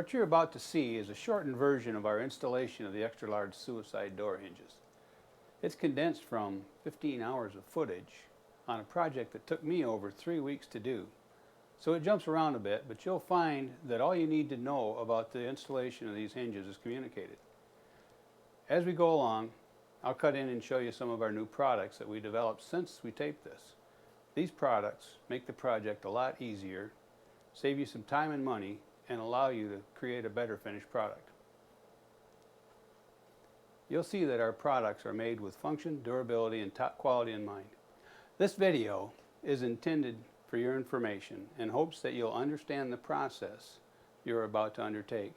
What you're about to see is a shortened version of our installation of the extra large suicide door hinges. It's condensed from 15 hours of footage on a project that took me over 3 weeks to do. So it jumps around a bit, but you'll find that all you need to know about the installation of these hinges is communicated. As we go along, I'll cut in and show you some of our new products that we developed since we taped this. These products make the project a lot easier, save you some time and money, and allow you to create a better finished product. You'll see that our products are made with function, durability, and top quality in mind. This video is intended for your information in hopes that you'll understand the process you're about to undertake.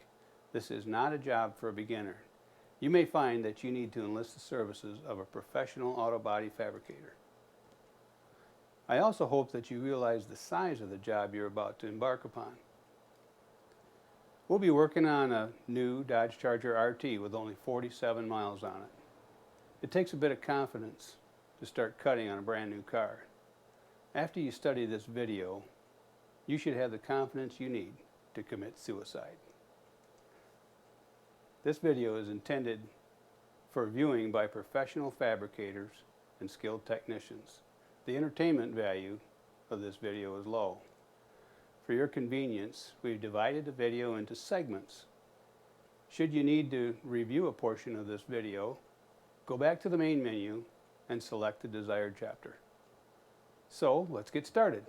This is not a job for a beginner. You may find that you need to enlist the services of a professional auto body fabricator. I also hope that you realize the size of the job you're about to embark upon. We'll be working on a new Dodge Charger RT with only 47 miles on it. It takes a bit of confidence to start cutting on a brand new car. After you study this video, you should have the confidence you need to commit suicide. This video is intended for viewing by professional fabricators and skilled technicians. The entertainment value of this video is low. For your convenience, we've divided the video into segments. Should you need to review a portion of this video, go back to the main menu and select the desired chapter. So, let's get started.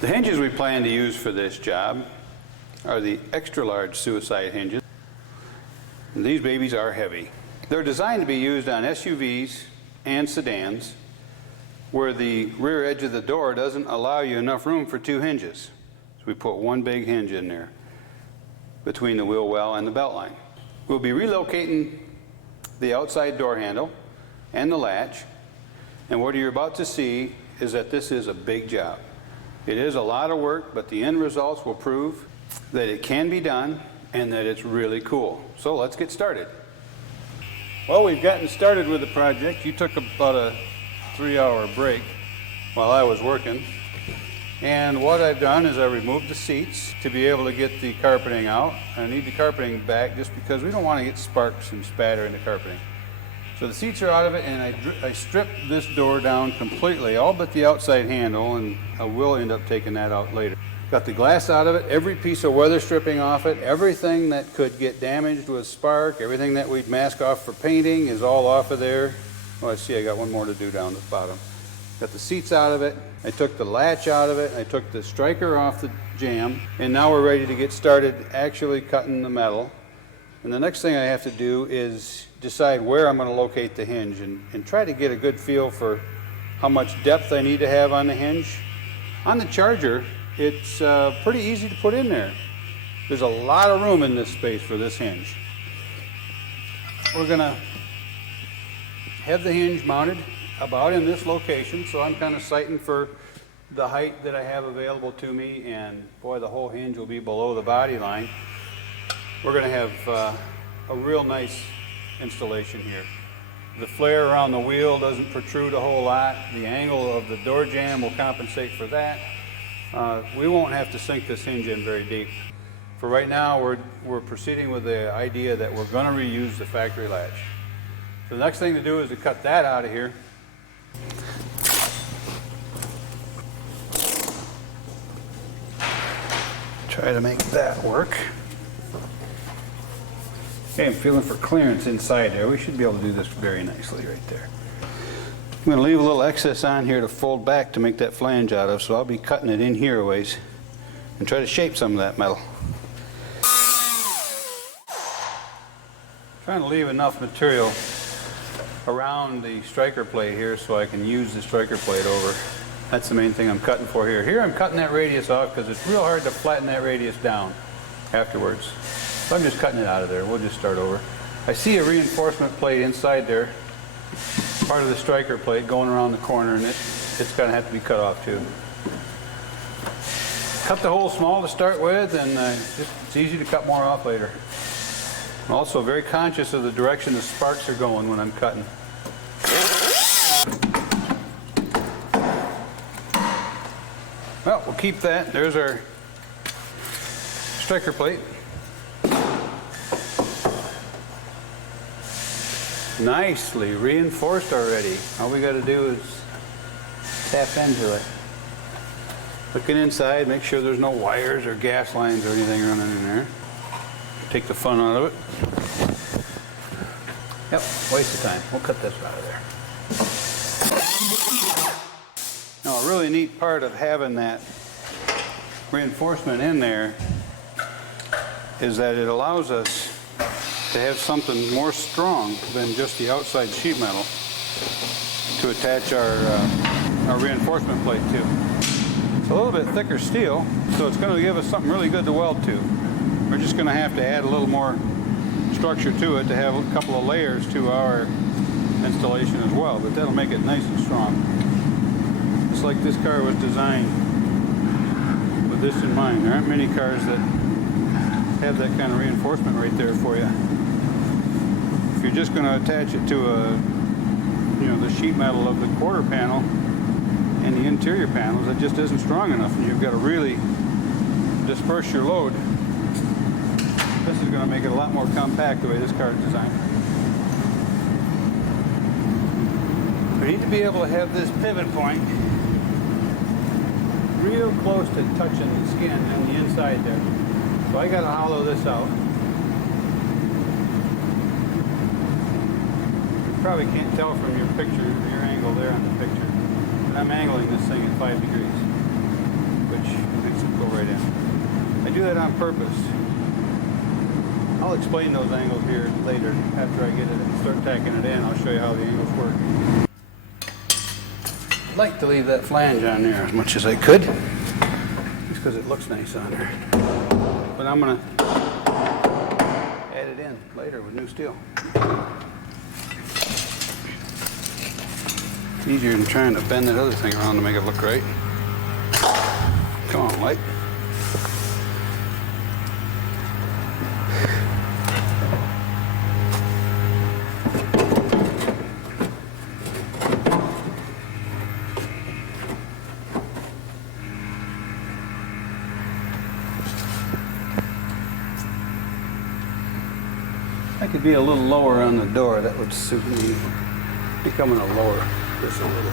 The hinges we plan to use for this job are the extra large suicide hinges. And these babies are heavy. They're designed to be used on SUVs and sedans where the rear edge of the door doesn't allow you enough room for two hinges. So we put one big hinge in there between the wheel well and the belt line. We'll be relocating the outside door handle and the latch, and what you're about to see is that this is a big job. It is a lot of work, but the end results will prove that it can be done and that it's really cool. So let's get started. Well, we've gotten started with the project. You took about a 3-hour break while I was working. And what I've done is I removed the seats to be able to get the carpeting out. I need the carpeting back just because we don't want to get sparks and spatter in the carpeting. So the seats are out of it, and I stripped this door down completely, all but the outside handle, and I will end up taking that out later. Got the glass out of it, every piece of weather stripping off it, everything that could get damaged with spark, everything that we'd mask off for painting is all off of there. Oh, I see I got one more to do down the bottom. Got the seats out of it, I took the latch out of it, I took the striker off the jamb, and now we're ready to get started actually cutting the metal. And the next thing I have to do is decide where I'm going to locate the hinge and try to get a good feel for how much depth I need to have on the hinge. On the Charger, it's pretty easy to put in there. There's a lot of room in this space for this hinge. We're going to have the hinge mounted about in this location, so I'm kind of sighting for the height that I have available to me, and boy, the whole hinge will be below the body line. We're going to have a real nice installation here. The flare around the wheel doesn't protrude a whole lot. The angle of the door jamb will compensate for that. We won't have to sink this hinge in very deep. For right now, we're proceeding with the idea that we're going to reuse the factory latch. So the next thing to do is to cut that out of here. Try to make that work. Okay, I'm feeling for clearance inside there. We should be able to do this very nicely right there. I'm going to leave a little excess on here to fold back to make that flange out of, so I'll be cutting it in here a ways and try to shape some of that metal. Trying to leave enough material around the striker plate here so I can use the striker plate over. That's the main thing I'm cutting for here. Here I'm cutting that radius off because it's real hard to flatten that radius down afterwards. So I'm just cutting it out of there. We'll just start over. I see a reinforcement plate inside there, part of the striker plate going around the corner, and it's going to have to be cut off too. Cut the hole small to start with, and it's easy to cut more off later. I'm also very conscious of the direction the sparks are going when I'm cutting. Well, we'll keep that. There's our striker plate. nicely reinforced already. All we got to do is tap into it. Looking inside, make sure there's no wires or gas lines or anything running in there. Take the fun out of it. Yep, waste of time. We'll cut this out of there. Now, a really neat part of having that reinforcement in there is that it allows us to have something more strong than just the outside sheet metal to attach our reinforcement plate to. It's a little bit thicker steel, so it's going to give us something really good to weld to. We're just going to have to add a little more structure to it to have a couple of layers to our installation as well, but that'll make it nice and strong. Just like this car was designed with this in mind. There aren't many cars that have that kind of reinforcement right there for you. If you're just going to attach it to the sheet metal of the quarter panel and the interior panels, it just isn't strong enough, and you've got to really disperse your load. This is going to make it a lot more compact the way this car is designed. We need to be able to have this pivot point real close to touching the skin on the inside there. So I got to hollow this out. You probably can't tell from your picture, your angle there on the picture. But I'm angling this thing at 5 degrees, which makes it go right in. I do that on purpose. I'll explain those angles here later after I get it and start tacking it in. I'll show you how the angles work. I'd like to leave that flange on there as much as I could, just because it looks nice on there. But I'm going to add it in later with new steel. It's easier than trying to bend that other thing around to make it look right. Come on, light. I could be a little lower on the door. That would suit me. I think I'm going to lower this a little.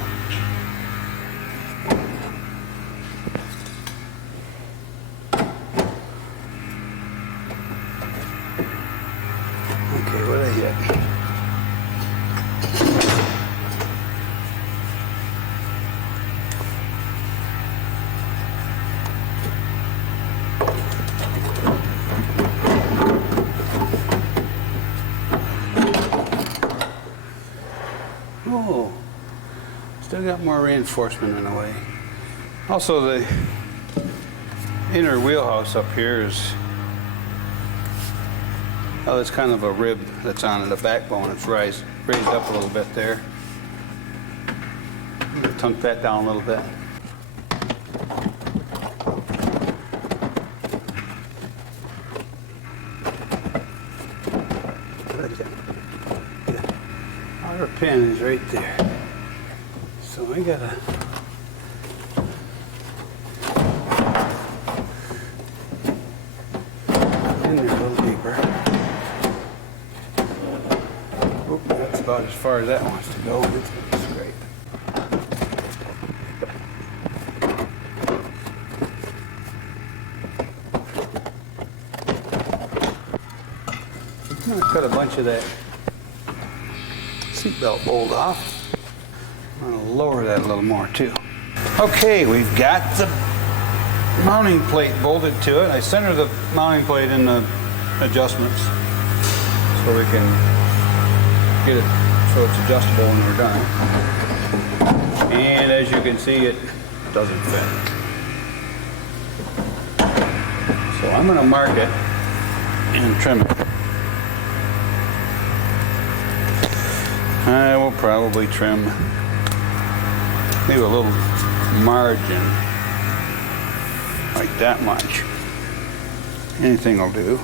Okay, what did I hit? Oh, still got more reinforcement in a way. Also, the inner wheelhouse up here is, oh, it's kind of a rib that's on it, a backbone. It's raised up a little bit there. I'm going to tunk that down a little bit. Our pin is right there. So I gotta in there a little deeper. Oop, that's about as far as that wants to go. It's gonna scrape. I'm gonna cut a bunch of that seatbelt bolt off. I'm going to lower that a little more too. Okay, we've got the mounting plate bolted to it. I center the mounting plate in the adjustments so we can get it so it's adjustable when we're done. And as you can see, it doesn't fit. So I'm going to mark it and trim it. I will probably trim maybe a little margin, like that much. Anything will do.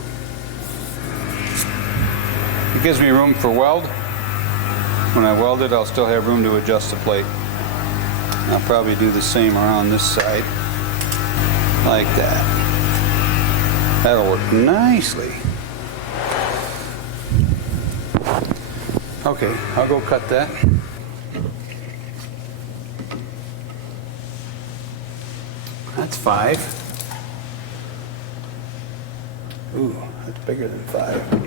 It gives me room for weld. When I weld it, I'll still have room to adjust the plate. I'll probably do the same around this side, like that. That'll work nicely. Okay, I'll go cut that. That's 5. Ooh, that's bigger than 5.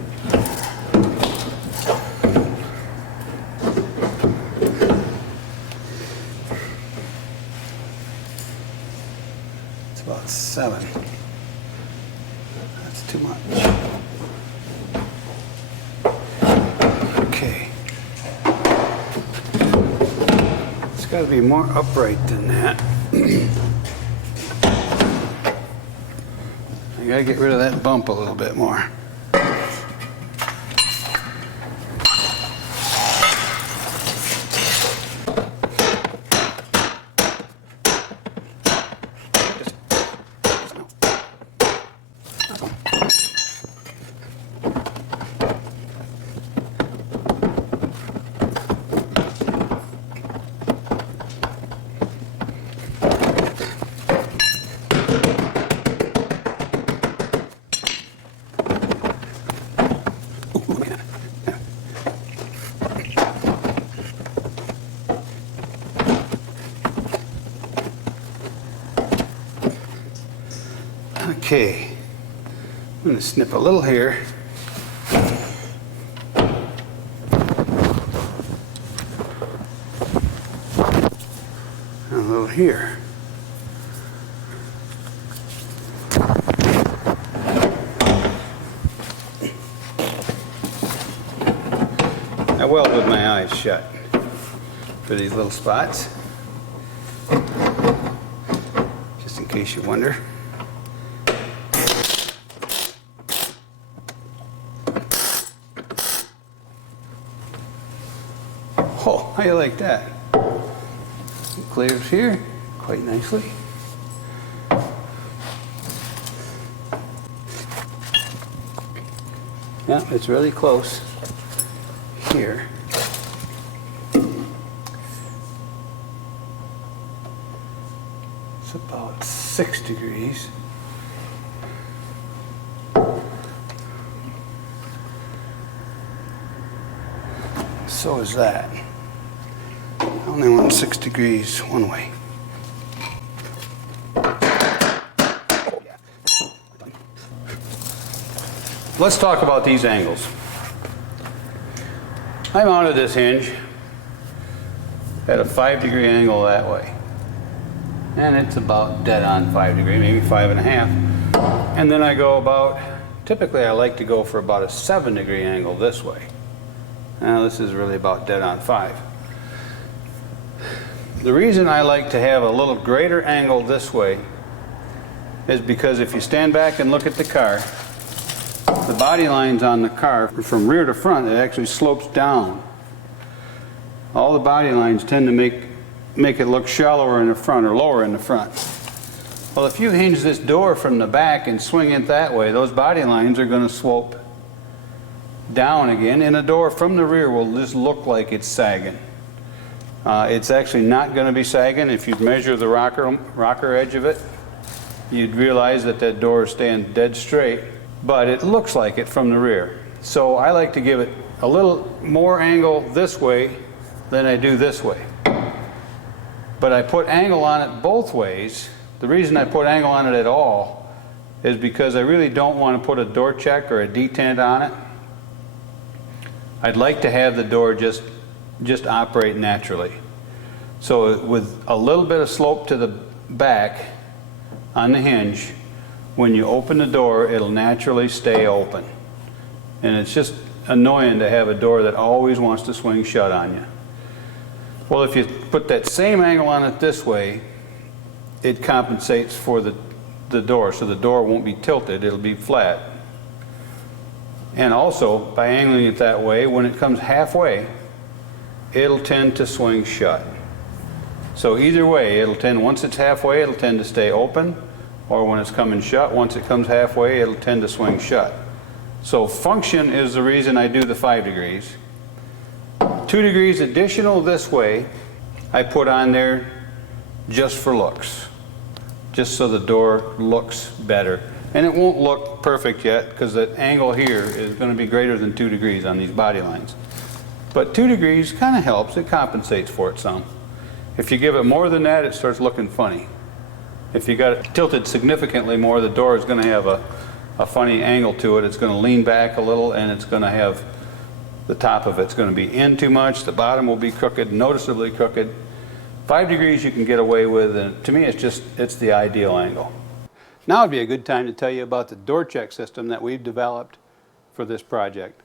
It's about 7. That's too much. Okay. It's got to be more upright than that. I gotta get rid of that bump a little bit more. Okay, I'm going to snip a little here. And a little here. I weld with my eyes shut for these little spots, just in case you wonder. Oh, how you like that? It clears here quite nicely. Yeah, it's really close here. It's about 6 degrees. So is that. I only want 6 degrees one way. Let's talk about these angles. I mounted this hinge at a 5-degree angle that way. And it's about dead on 5 degrees, maybe 5.5. And then I go about, typically I like to go for about a 7-degree angle this way. Now this is really about dead on 5. The reason I like to have a little greater angle this way is because if you stand back and look at the car, the body lines on the car, from rear to front, it actually slopes down. All the body lines tend to make it look shallower in the front or lower in the front. Well, if you hinge this door from the back and swing it that way, those body lines are going to slope down again, and a door from the rear will just look like it's sagging. It's actually not going to be sagging. If you measure the rocker edge of it, you'd realize that that door is staying dead straight, but it looks like it from the rear. So I like to give it a little more angle this way than I do this way. But I put angle on it both ways. The reason I put angle on it at all is because I really don't want to put a door check or a detent on it. I'd like to have the door just operate naturally. So with a little bit of slope to the back on the hinge, when you open the door, it'll naturally stay open. And it's just annoying to have a door that always wants to swing shut on you. Well, if you put that same angle on it this way, it compensates for the door, so the door won't be tilted, it'll be flat. And also, by angling it that way, when it comes halfway, it'll tend to swing shut. So either way, it'll tend, once it's halfway, it'll tend to stay open, or when it's coming shut, once it comes halfway, it'll tend to swing shut. So function is the reason I do the 5 degrees. 2 degrees additional this way, I put on there just for looks. Just so the door looks better. And it won't look perfect yet because that angle here is going to be greater than 2 degrees on these body lines. But 2 degrees kind of helps, it compensates for it some. If you give it more than that, it starts looking funny. If you got it tilted significantly more, the door is going to have a funny angle to it. It's going to lean back a little, and it's going to have the top of it's going to be in too much. The bottom will be crooked, noticeably crooked. 5 degrees you can get away with, and to me it's the ideal angle. Now would be a good time to tell you about the door check system that we've developed for this project.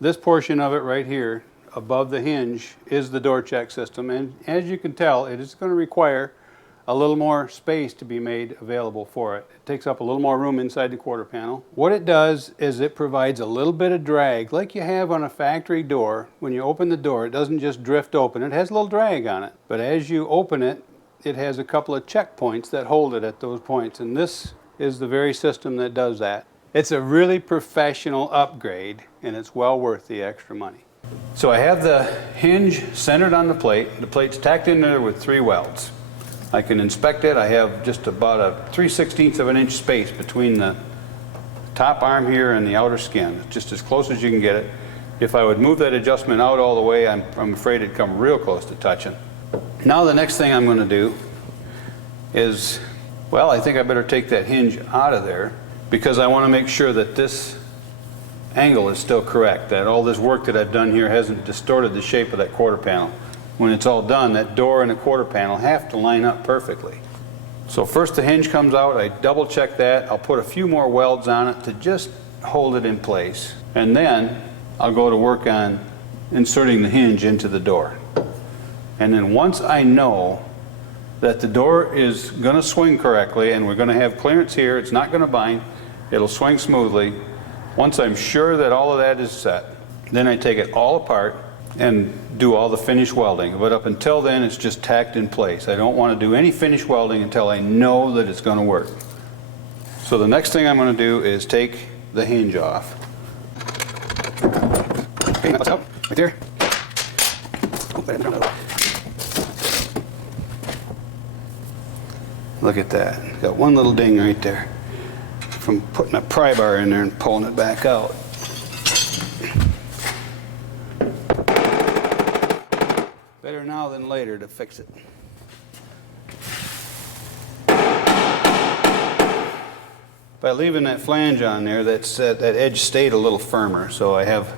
This portion of it right here above the hinge is the door check system, and as you can tell, it is going to require a little more space to be made available for it. It takes up a little more room inside the quarter panel. What it does is it provides a little bit of drag like you have on a factory door. When you open the door, it doesn't just drift open, it has a little drag on it. But as you open it, it has a couple of checkpoints that hold it at those points, and this is the very system that does that. It's a really professional upgrade, and it's well worth the extra money. So I have the hinge centered on the plate. The plate's tacked in there with 3 welds. I can inspect it. I have just about a 3/16 of an inch space between the top arm here and the outer skin, just as close as you can get it. If I would move that adjustment out all the way, I'm afraid it'd come real close to touching. Now the next thing I'm going to do is, well, I think I better take that hinge out of there because I want to make sure that this angle is still correct, that all this work that I've done here hasn't distorted the shape of that quarter panel. When it's all done, that door and the quarter panel have to line up perfectly. So first the hinge comes out, I double check that, I'll put a few more welds on it to just hold it in place, and then I'll go to work on inserting the hinge into the door. And then once I know that the door is going to swing correctly and we're going to have clearance here, it's not going to bind, it'll swing smoothly. Once I'm sure that all of that is set, then I take it all apart and do all the finish welding. But up until then, it's just tacked in place. I don't want to do any finish welding until I know that it's going to work. So the next thing I'm going to do is take the hinge off. Okay, that's out, right there. Look at that. Got one little ding right there from putting a pry bar in there and pulling it back out. Better now than later to fix it. By leaving that flange on there, that edge stayed a little firmer, so I have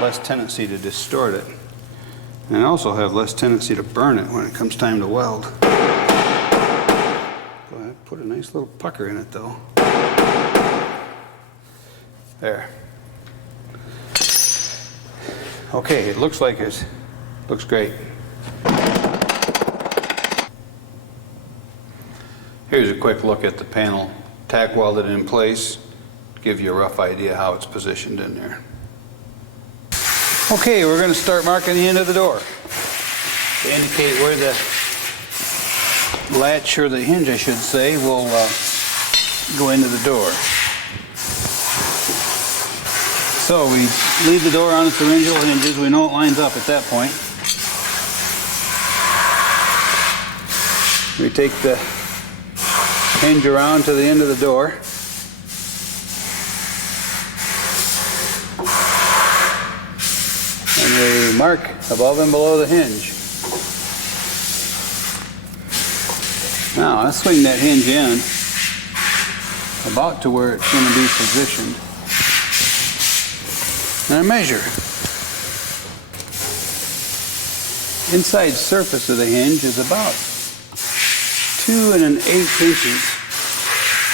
less tendency to distort it. And I also have less tendency to burn it when it comes time to weld. Go ahead, put a nice little pucker in it though. There. Okay, it looks like it looks great. Here's a quick look at the panel, tack welded in place, give you a rough idea how it's positioned in there. Okay, we're going to start marking the end of the door to indicate where the latch, or the hinge I should say, will go into the door. So we leave the door on its original hinges. We know it lines up at that point. We take the hinge around to the end of the door. And we mark above and below the hinge. Now let's swing that hinge in about to where it's going to be positioned. And I measure. Inside surface of the hinge is about 2 1/8 inches.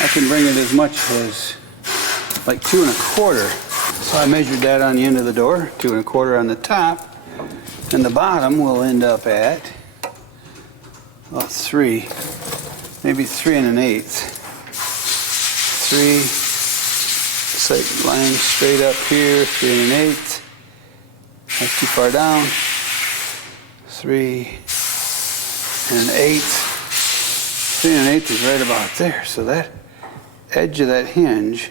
I can bring it as much as like 2 1/4. So I measured that on the end of the door, 2 1/4 on the top, and the bottom will end up at about 3, maybe 3 1/8. 3. It's like line straight up here, 3 1/8. That's too far down. 3 1/8. 3 1/8 is right about there. So that edge of that hinge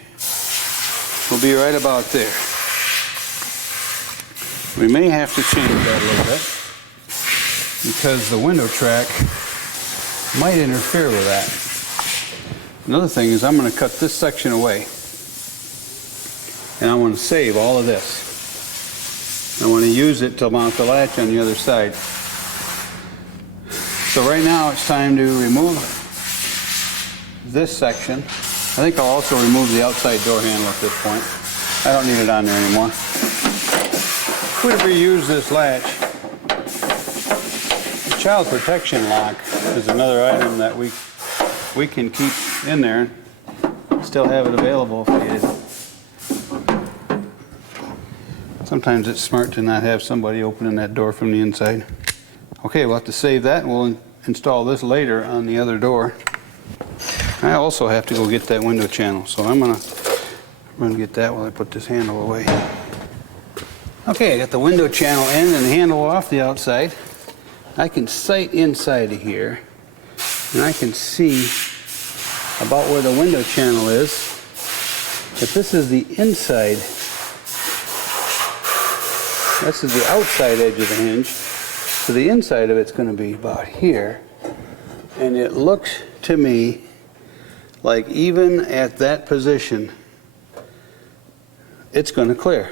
will be right about there. We may have to change that a little bit because the window track might interfere with that. Another thing is I'm going to cut this section away, and I want to save all of this. I want to use it to mount the latch on the other side. So right now it's time to remove this section. I think I'll also remove the outside door handle at this point. I don't need it on there anymore. If we reuse this latch, the child protection lock is another item that we can keep in there and still have it available if we need it. Sometimes it's smart to not have somebody opening that door from the inside. Okay, we'll have to save that and we'll install this later on the other door. I also have to go get that window channel, so I'm gonna get that while I put this handle away. Okay, I got the window channel in and the handle off the outside. I can sight inside of here and I can see about where the window channel is. If this is the inside, this is the outside edge of the hinge, so the inside of it's going to be about here. And it looks to me like even at that position, it's going to clear.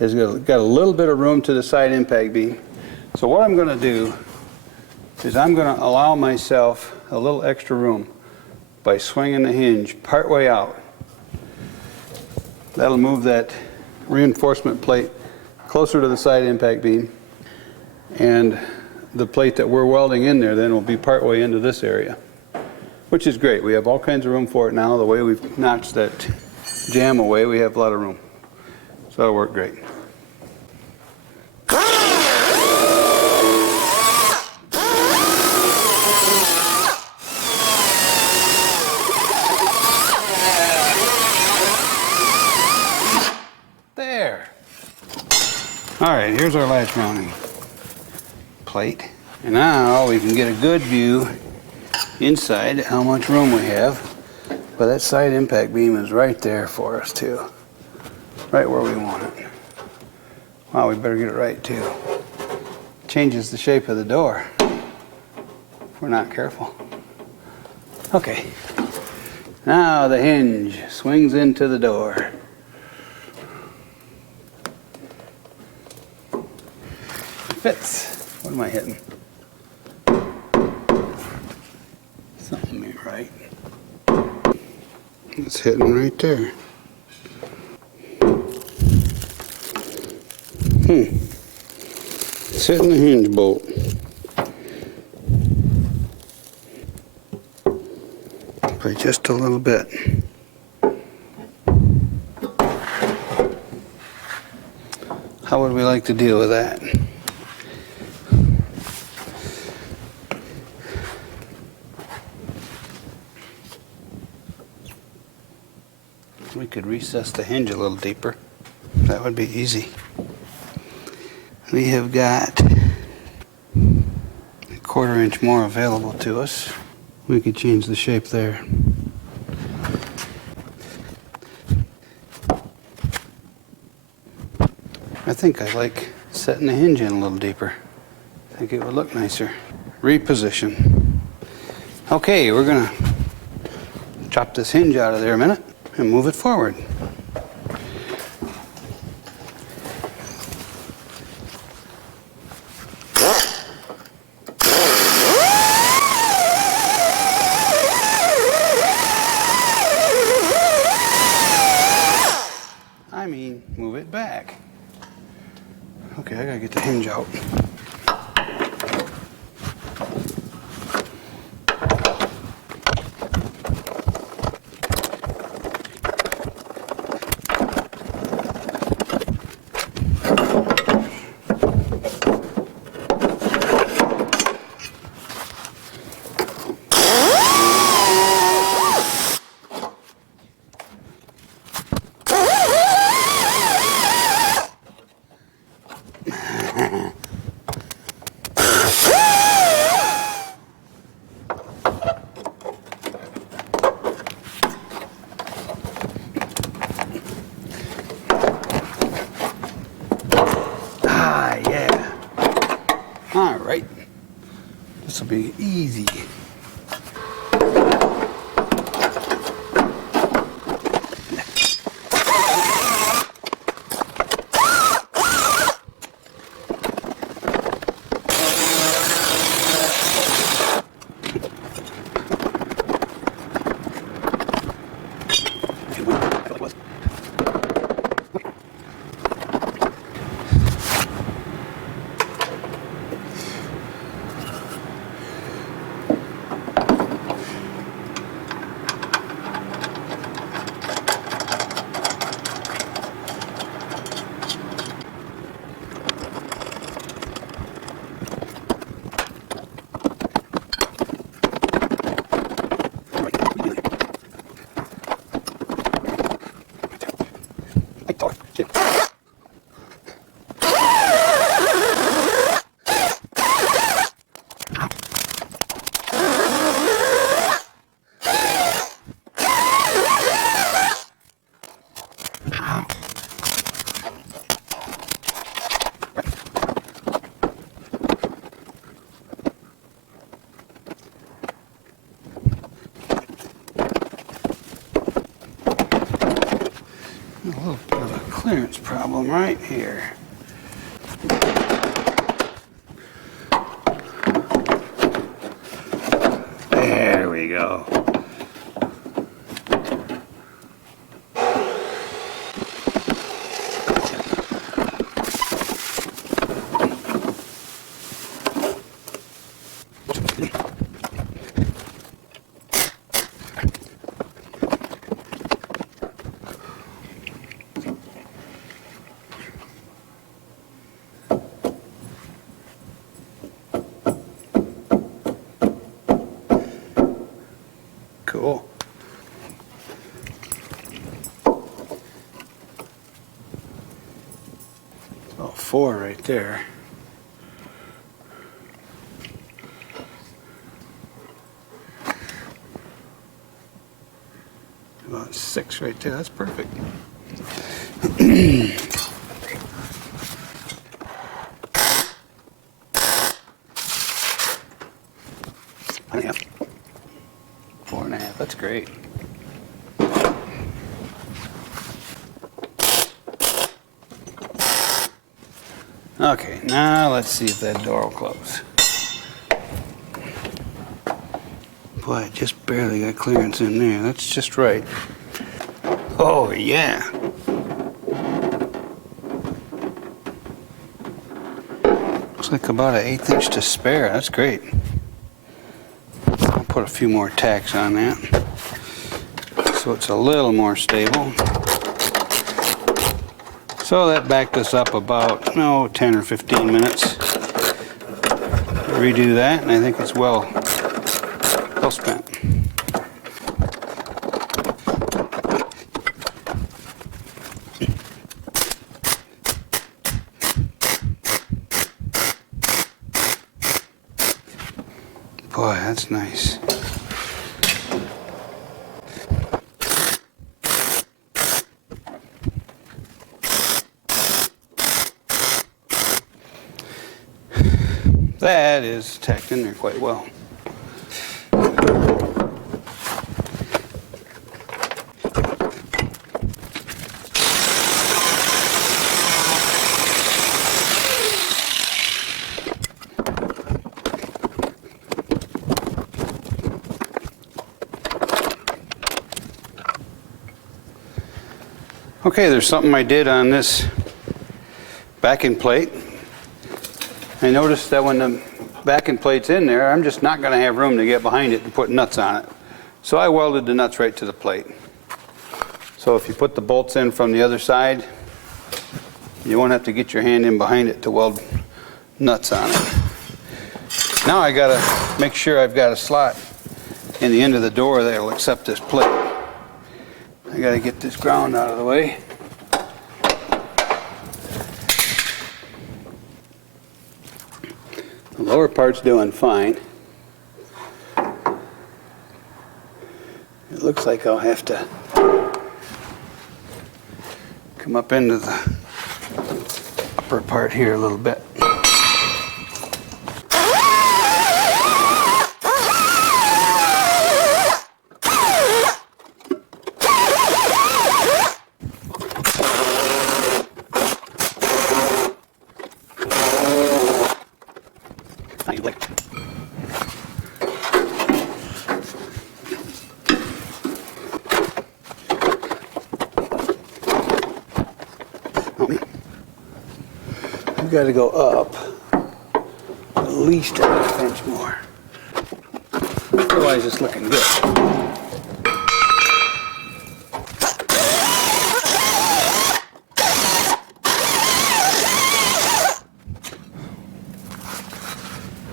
It's got a little bit of room to the side impact beam. So what I'm going to do is I'm going to allow myself a little extra room by swinging the hinge part way out. That'll move that reinforcement plate closer to the side impact beam, and the plate that we're welding in there then will be part way into this area, which is great. We have all kinds of room for it now. The way we've notched that jam away, we have a lot of room. So that'll work great. There. All right, here's our latch mounting plate. And now we can get a good view inside how much room we have. But that side impact beam is right there for us too. Right where we want it. Wow, we better get it right too. Changes the shape of the door if we're not careful. Okay. Now the hinge swings into the door. Fits. What am I hitting? Something ain't right. It's hitting right there. It's hitting the hinge bolt. By just a little bit. How would we like to deal with that? We could recess the hinge a little deeper. That would be easy. We have got a 1/4 inch more available to us. We could change the shape there. I think I like setting the hinge in a little deeper. I think it would look nicer. Reposition. Okay, we're gonna chop this hinge out of there a minute and move it forward. I mean, move it back. Okay, I gotta get the hinge out. All right, this will be easy. A little bit of a clearance problem right here. There we go. Cool. Oh, 4 right there. About 6 right there. That's perfect. Yeah. 4.5. That's great. Okay, now let's see if that door will close. Boy, I just barely got clearance in there. That's just right. Oh, yeah. Looks like about an 1/8 inch to spare. That's great. I'll put a few more tacks on that so it's a little more stable. So that backed us up about, 10 or 15 minutes. Redo that, and I think it's well spent. Boy, that's nice. That is tacked in there quite well. Okay, there's something I did on this backing plate. I noticed that when the backing plate's in there, I'm just not going to have room to get behind it and put nuts on it. So I welded the nuts right to the plate. So if you put the bolts in from the other side, you won't have to get your hand in behind it to weld nuts on it. Now I got to make sure I've got a slot in the end of the door that'll accept this plate. I got to get this ground out of the way. The lower part's doing fine. It looks like I'll have to come up into the upper part here a little bit. I've got to go up at least a half inch more. Otherwise, it's looking good.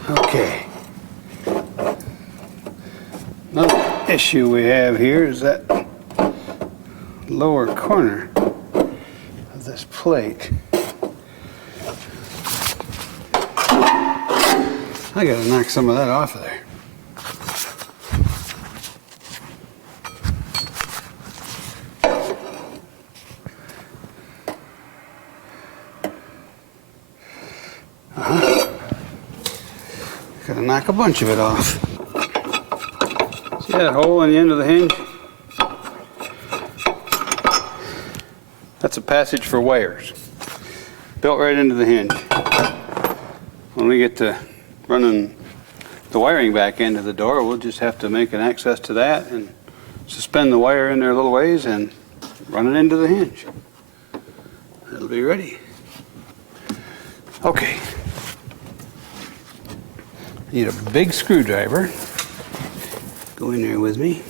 Okay. Another issue we have here is that lower corner. this plate. I gotta knock some of that off of there. Gotta knock a bunch of it off. See that hole in the end of the hinge? That's a passage for wires, built right into the hinge. When we get to running the wiring back into the door, we'll just have to make an access to that and suspend the wire in there a little ways and run it into the hinge. It'll be ready. Okay. Need a big screwdriver. Go in there with me.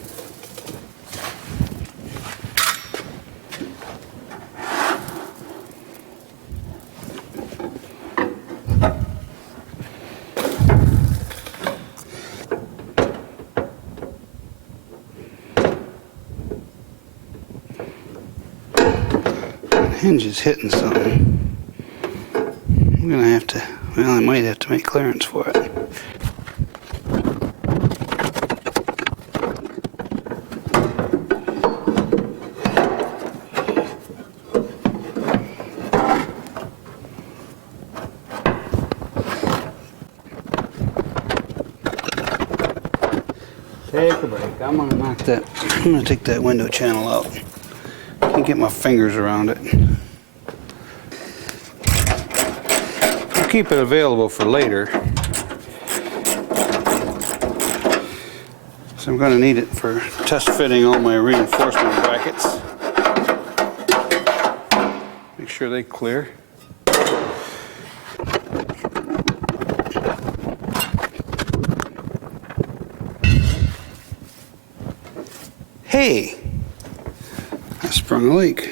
The hinge is hitting something. I'm gonna have to, well, I might have to make clearance for it. Take a break. I'm gonna take that window channel out. Can't get my fingers around it. I'll keep it available for later. So I'm gonna need it for test fitting all my reinforcement brackets. Make sure they clear. Hey, I sprung a leak.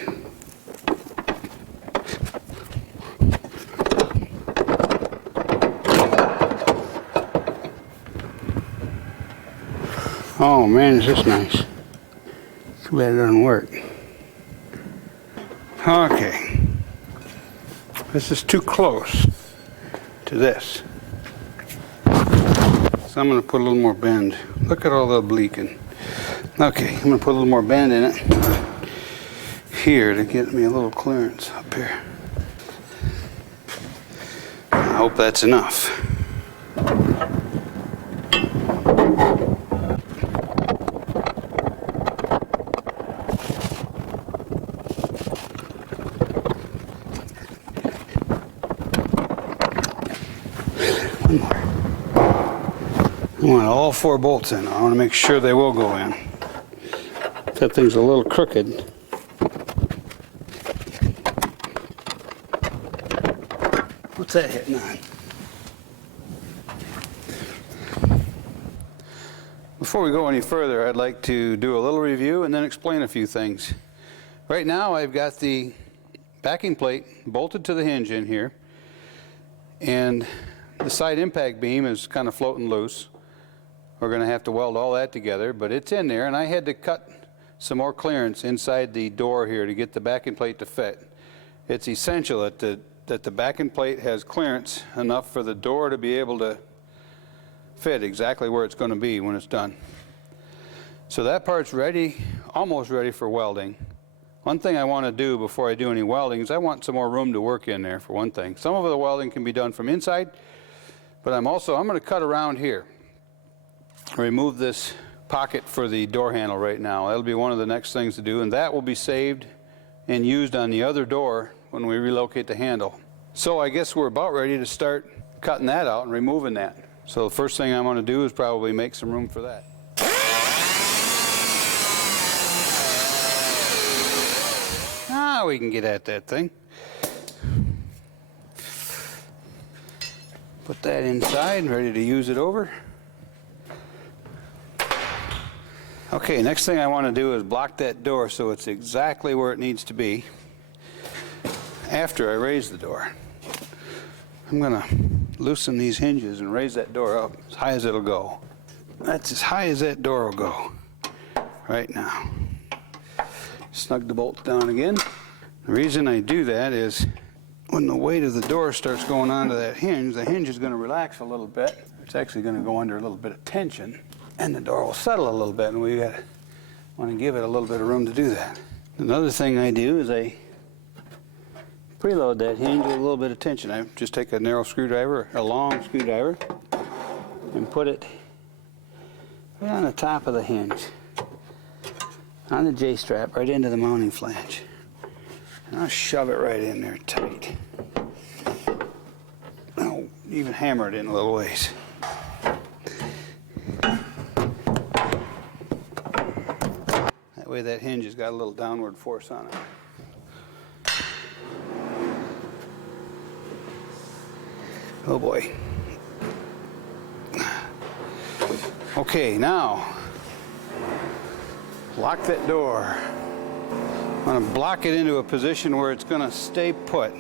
Oh man, is this nice. Too bad it doesn't work. Okay. This is too close to this. So I'm going to put a little more bend. Look at all the bleaking. Okay, I'm going to put a little more bend in it here to get me a little clearance up here. I hope that's enough. One more. I want all 4 bolts in. I want to make sure they will go in. That thing's a little crooked. What's that hitting on? Before we go any further, I'd like to do a little review and then explain a few things. Right now I've got the backing plate bolted to the hinge in here, and the side impact beam is kind of floating loose. We're going to have to weld all that together, but it's in there, and I had to cut some more clearance inside the door here to get the backing plate to fit. It's essential that the backing plate has clearance enough for the door to be able to fit exactly where it's going to be when it's done. So that part's ready, almost ready for welding. One thing I want to do before I do any welding is I want some more room to work in there, for one thing. Some of the welding can be done from inside, but I'm going to cut around here. Remove this pocket for the door handle right now. That'll be one of the next things to do, and that will be saved and used on the other door when we relocate the handle. So I guess we're about ready to start cutting that out and removing that. So the first thing I'm going to do is probably make some room for that. Ah, we can get at that thing. Put that inside and ready to use it over. Okay, next thing I want to do is block that door so it's exactly where it needs to be after I raise the door. I'm going to loosen these hinges and raise that door up as high as it'll go. That's as high as that door will go right now. Snug the bolts down again. The reason I do that is when the weight of the door starts going onto that hinge, the hinge is going to relax a little bit. It's actually going to go under a little bit of tension, and the door will settle a little bit, and we want to give it a little bit of room to do that. Another thing I do is I preload that hinge with a little bit of tension. I just take a narrow screwdriver, a long screwdriver, and put it right on the top of the hinge, on the J-strap, right into the mounting flange. And I'll shove it right in there tight. I'll even hammer it in a little ways. That way that hinge has got a little downward force on it. Oh boy. Okay, now lock that door. I'm going to block it into a position where it's going to stay put.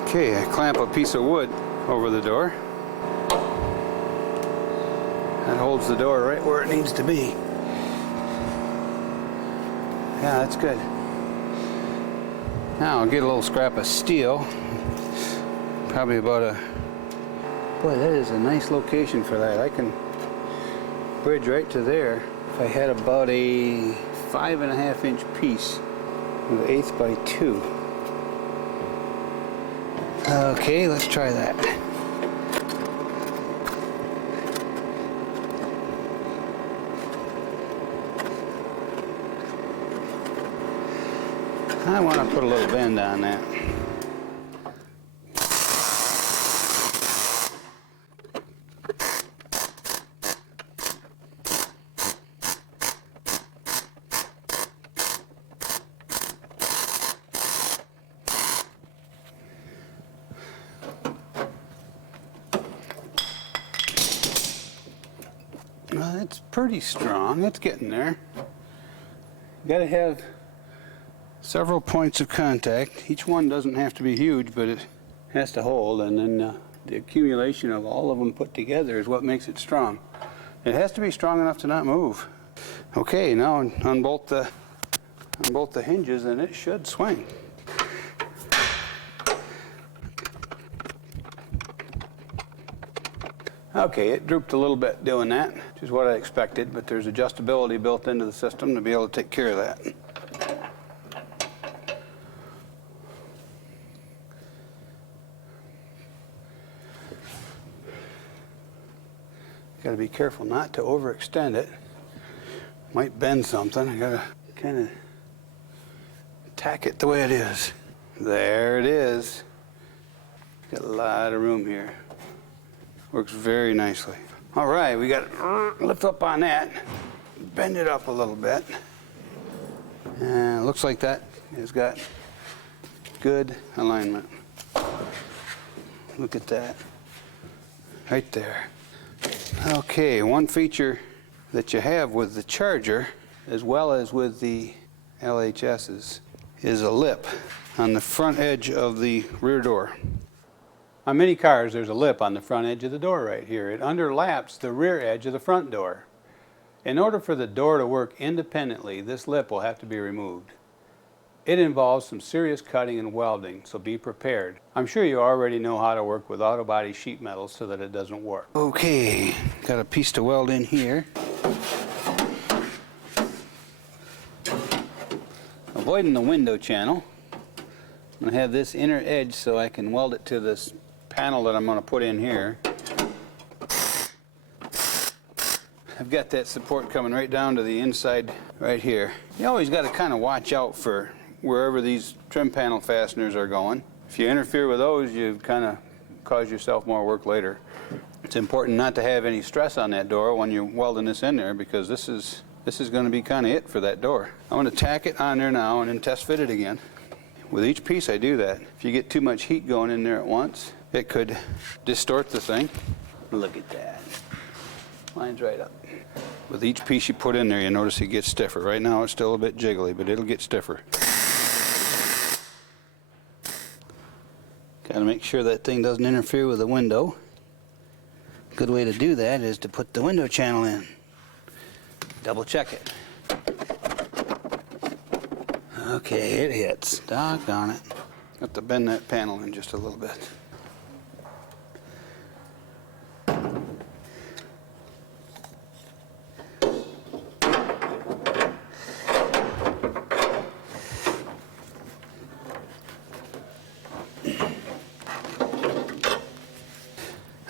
Okay, I clamp a piece of wood over the door. That holds the door right where it needs to be. Yeah, that's good. Now I'll get a little scrap of steel. Probably about a... Boy, that is a nice location for that. I can bridge right to there. If I had about a 5.5 inch piece with 1/8 by 2. Okay, let's try that. I want to put a little bend on that. Well, it's pretty strong. It's getting there. You got to have several points of contact. Each one doesn't have to be huge, but it has to hold, and then the accumulation of all of them put together is what makes it strong. It has to be strong enough to not move. Okay, now unbolt the hinges, and it should swing. Okay, it drooped a little bit doing that, which is what I expected, but there's adjustability built into the system to be able to take care of that. Got to be careful not to overextend it. Might bend something. I got to kind of tack it the way it is. There it is. Got a lot of room here. Works very nicely. All right, we got to lift up on that, bend it up a little bit. And it looks like that has got good alignment. Look at that, right there. Okay, one feature that you have with the Charger, as well as with the LHSs, is a lip on the front edge of the rear door. On many cars, there's a lip on the front edge of the door right here. It underlaps the rear edge of the front door. In order for the door to work independently, this lip will have to be removed. It involves some serious cutting and welding, so be prepared. I'm sure you already know how to work with auto body sheet metal so that it doesn't work. Okay, got a piece to weld in here. Avoiding the window channel, I'm going to have this inner edge so I can weld it to this panel that I'm going to put in here. I've got that support coming right down to the inside right here. You always got to kind of watch out for wherever these trim panel fasteners are going. If you interfere with those, you kind of cause yourself more work later. It's important not to have any stress on that door when you're welding this in there, because this is going to be kind of it for that door. I'm going to tack it on there now and then test fit it again. With each piece I do that. If you get too much heat going in there at once, it could distort the thing. Look at that. Lines right up. With each piece you put in there, you notice it gets stiffer. Right now it's still a bit jiggly, but it'll get stiffer. Got to make sure that thing doesn't interfere with the window. Good way to do that is to put the window channel in. Double check it. Okay, it hits. Doggone it. Have to bend that panel in just a little bit.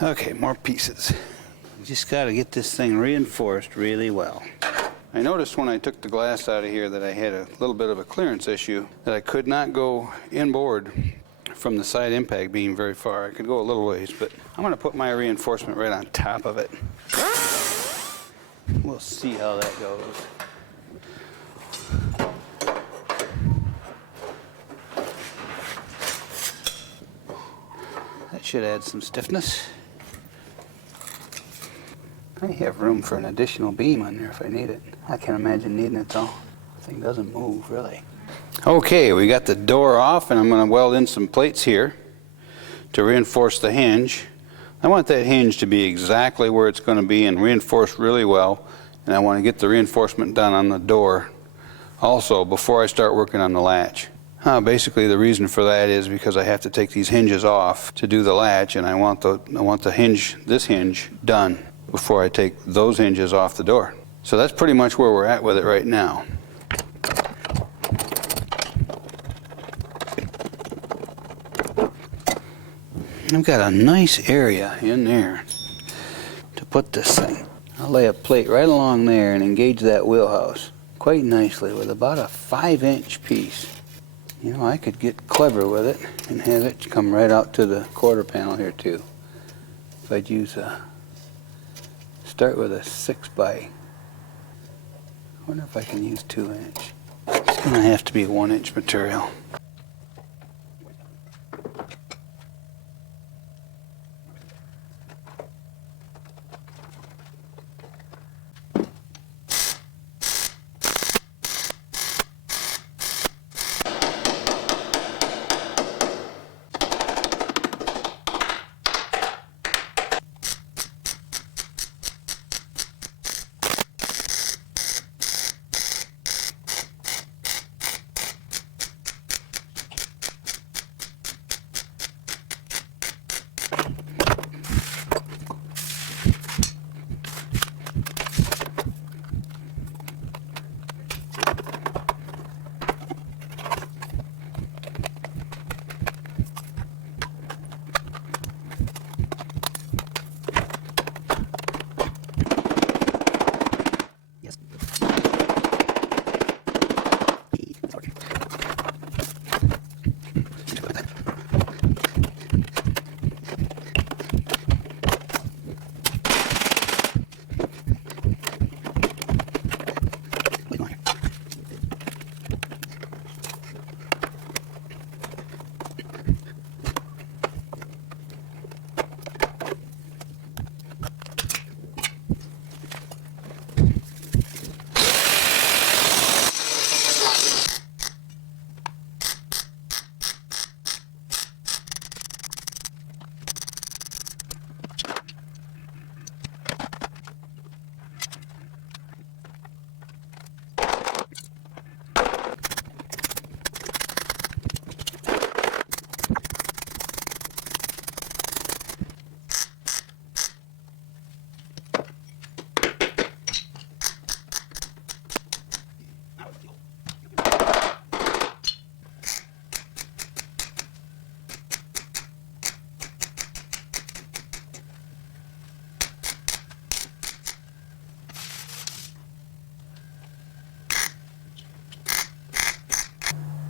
Okay, more pieces. You just got to get this thing reinforced really well. I noticed when I took the glass out of here that I had a little bit of a clearance issue, that I could not go inboard from the side impact beam very far. I could go a little ways, but I'm going to put my reinforcement right on top of it. We'll see how that goes. That should add some stiffness. I have room for an additional beam on there if I need it. I can't imagine needing it though. The thing doesn't move really. Okay, we got the door off and I'm going to weld in some plates here to reinforce the hinge. I want that hinge to be exactly where it's going to be and reinforced really well, and I want to get the reinforcement done on the door also before I start working on the latch. Basically the reason for that is because I have to take these hinges off to do the latch, and I want the hinge, this hinge, done before I take those hinges off the door. So that's pretty much where we're at with it right now. I've got a nice area in there to put this thing. I'll lay a plate right along there and engage that wheelhouse quite nicely with about a 5-inch piece. You know, I could get clever with it and have it come right out to the quarter panel here too. If I'd use start with a 6x. I wonder if I can use 2-inch. It's going to have to be 1-inch material.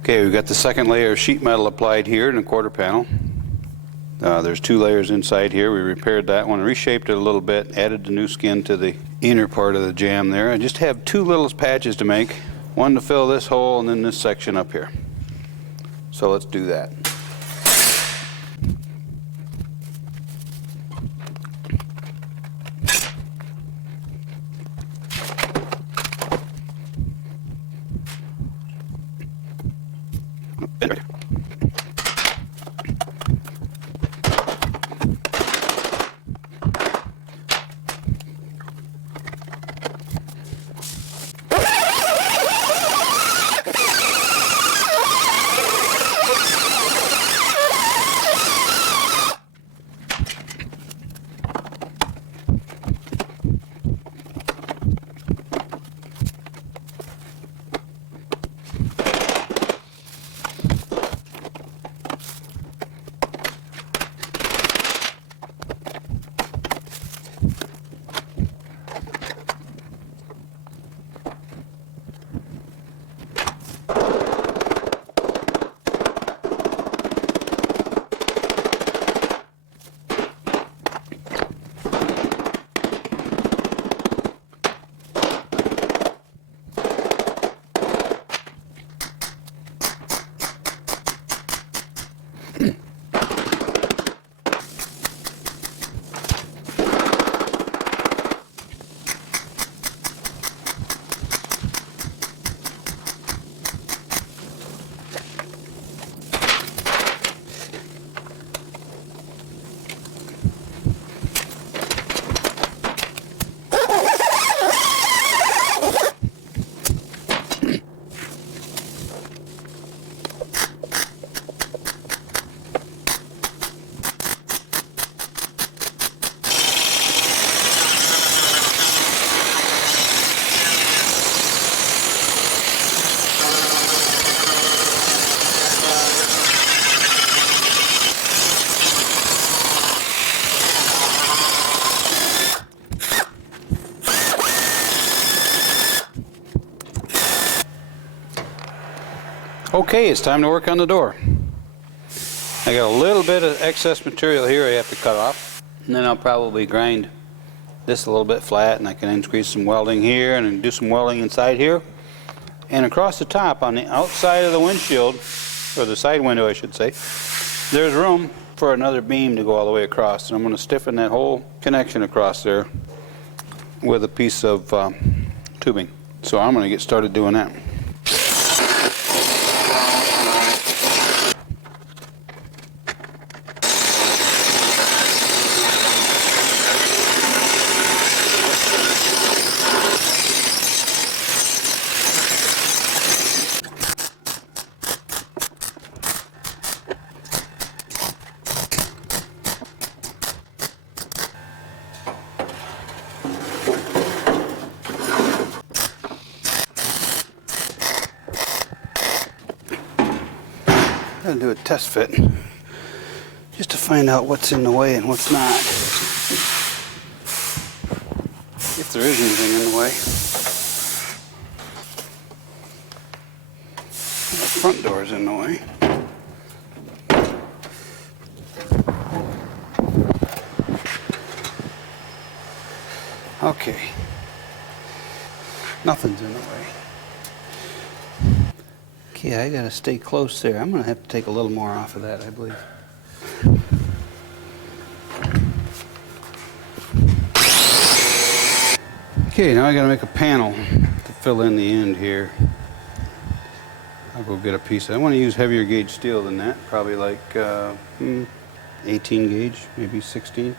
Okay, we've got the second layer of sheet metal applied here in the quarter panel. There's 2 layers inside here. We repaired that one, reshaped it a little bit, added the new skin to the inner part of the jamb there. I just have 2 little patches to make, one to fill this hole and then this section up here. So let's do that. Okay, it's time to work on the door. I got a little bit of excess material here I have to cut off, and then I'll probably grind this a little bit flat, and I can increase some welding here and then do some welding inside here. And across the top on the outside of the windshield, or the side window I should say, there's room for another beam to go all the way across, and I'm going to stiffen that whole connection across there with a piece of tubing. So I'm going to get started doing that. I'm going to do a test fit just to find out what's in the way and what's not. If there is anything in the way. The front door is in the way. Okay. Nothing's in the way. Okay, I gotta stay close there. I'm gonna have to take a little more off of that, I believe. Okay, now I gotta make a panel to fill in the end here. I'll go get a piece. I want to use heavier gauge steel than that, probably like 18 gauge, maybe 16.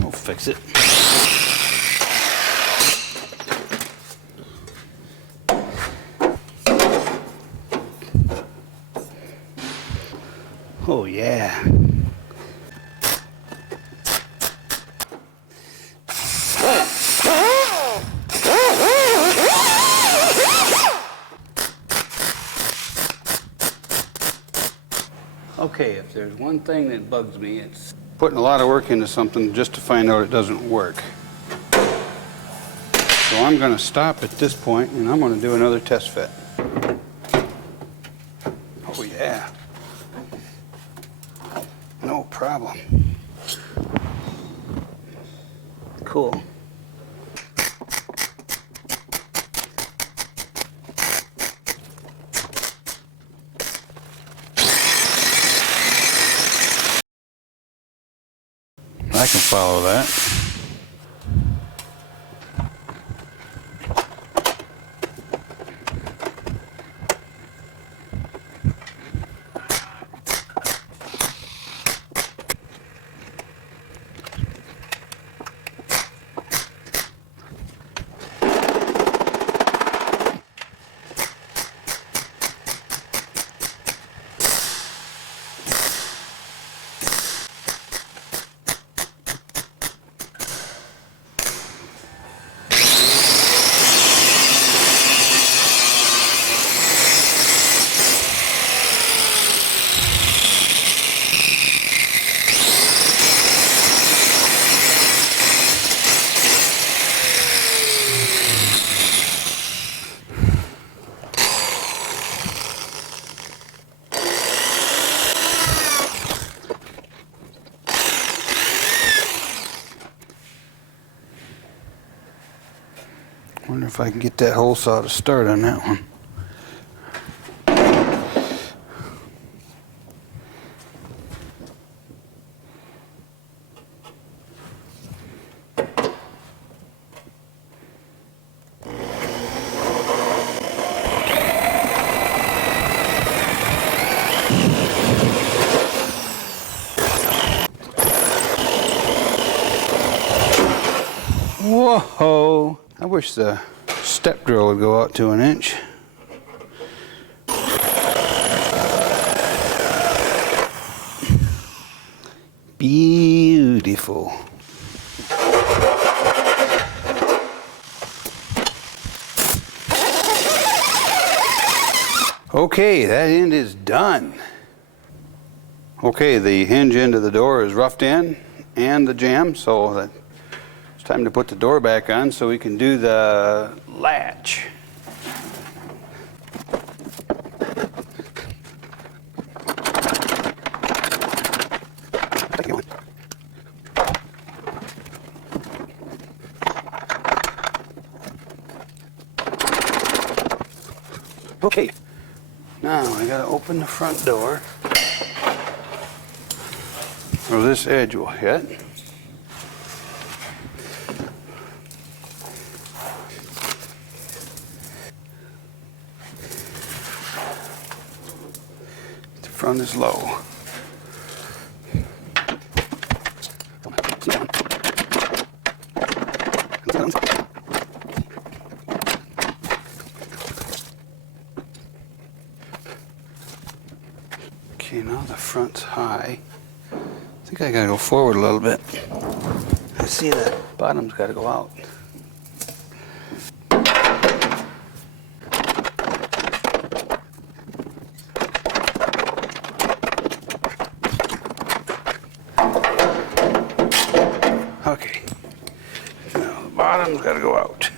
I'll fix it. Oh yeah. Okay, if there's one thing that bugs me, it's putting a lot of work into something just to find out it doesn't work. So I'm going to stop at this point and I'm going to do another test fit. Oh yeah. No problem. Cool. I can follow that. Wonder if I can get that hole saw to start on that one. Whoa! I wish the step drill would go out to 1 inch. Beautiful. Okay, that end is done. Okay, the hinge end of the door is roughed in and the jamb, so it's time to put the door back on so we can do the latch. Okay, now I gotta open the front door, or this edge will hit. The front is low. Okay, now the front's high. I think I gotta go forward a little bit. I see the bottom's gotta go out. Okay, now the bottom's gotta go out.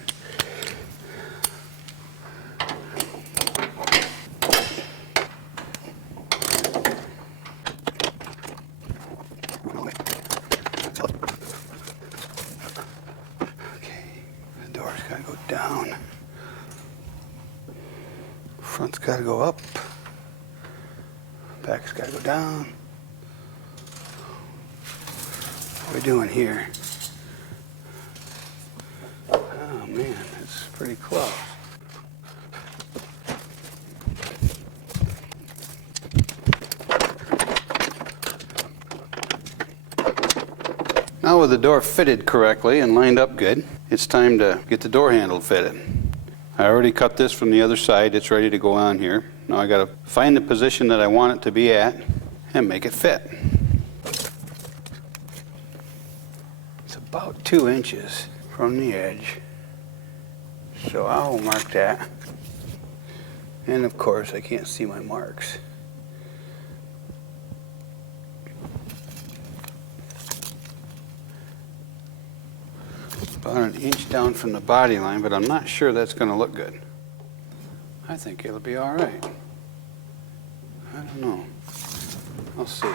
Down. Front's got to go up. Back's got to go down. What are we doing here? Oh man, it's pretty close. Now with the door fitted correctly and lined up good, it's time to get the door handle fitted. I already cut this from the other side. It's ready to go on here. Now I got to find the position that I want it to be at and make it fit. It's about 2 inches from the edge. So I'll mark that. And of course I can't see my marks. About 1 inch down from the body line, but I'm not sure that's going to look good. I think it'll be all right. I don't know. I'll see.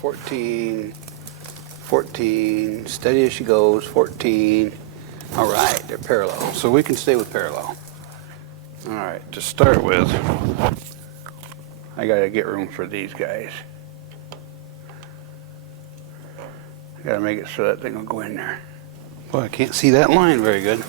14, 14, steady as she goes, 14. All right, they're parallel, so we can stay with parallel. All right, to start with, I got to get room for these guys. I got to make it so that thing will go in there. Boy, I can't see that line very good.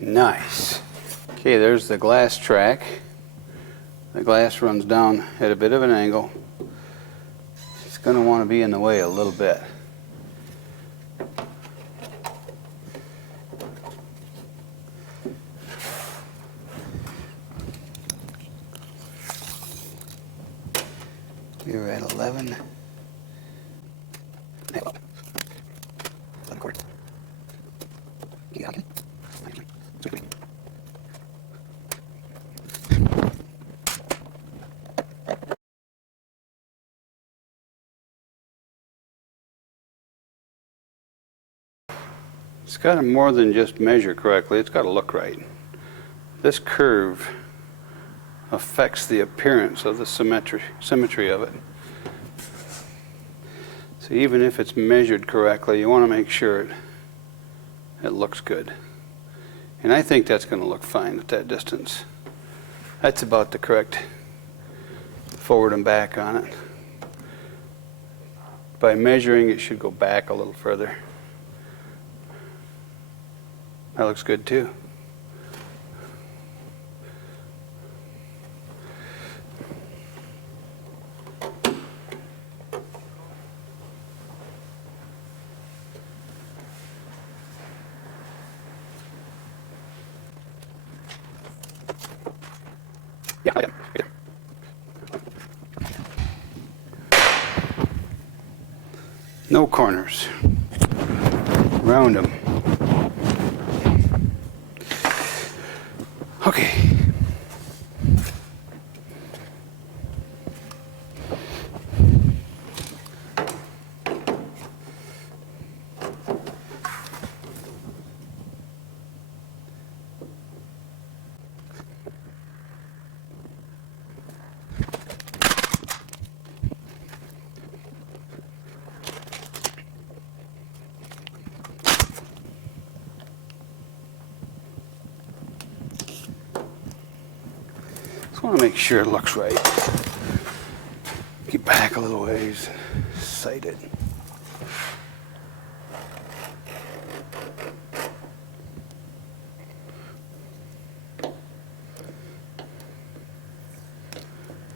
Nice. Okay, there's the glass track. The glass runs down at a bit of an angle. It's going to want to be in the way a little bit. We're at 11. It's got to more than just measure correctly, it's got to look right. This curve affects the appearance of the symmetry of it. So even if it's measured correctly, you want to make sure it looks good. And I think that's going to look fine at that distance. That's about the correct forward and back on it. By measuring, it should go back a little further. That looks good too. No corners. Round them. Okay. I want to make sure it looks right. Get back a little ways, sight it.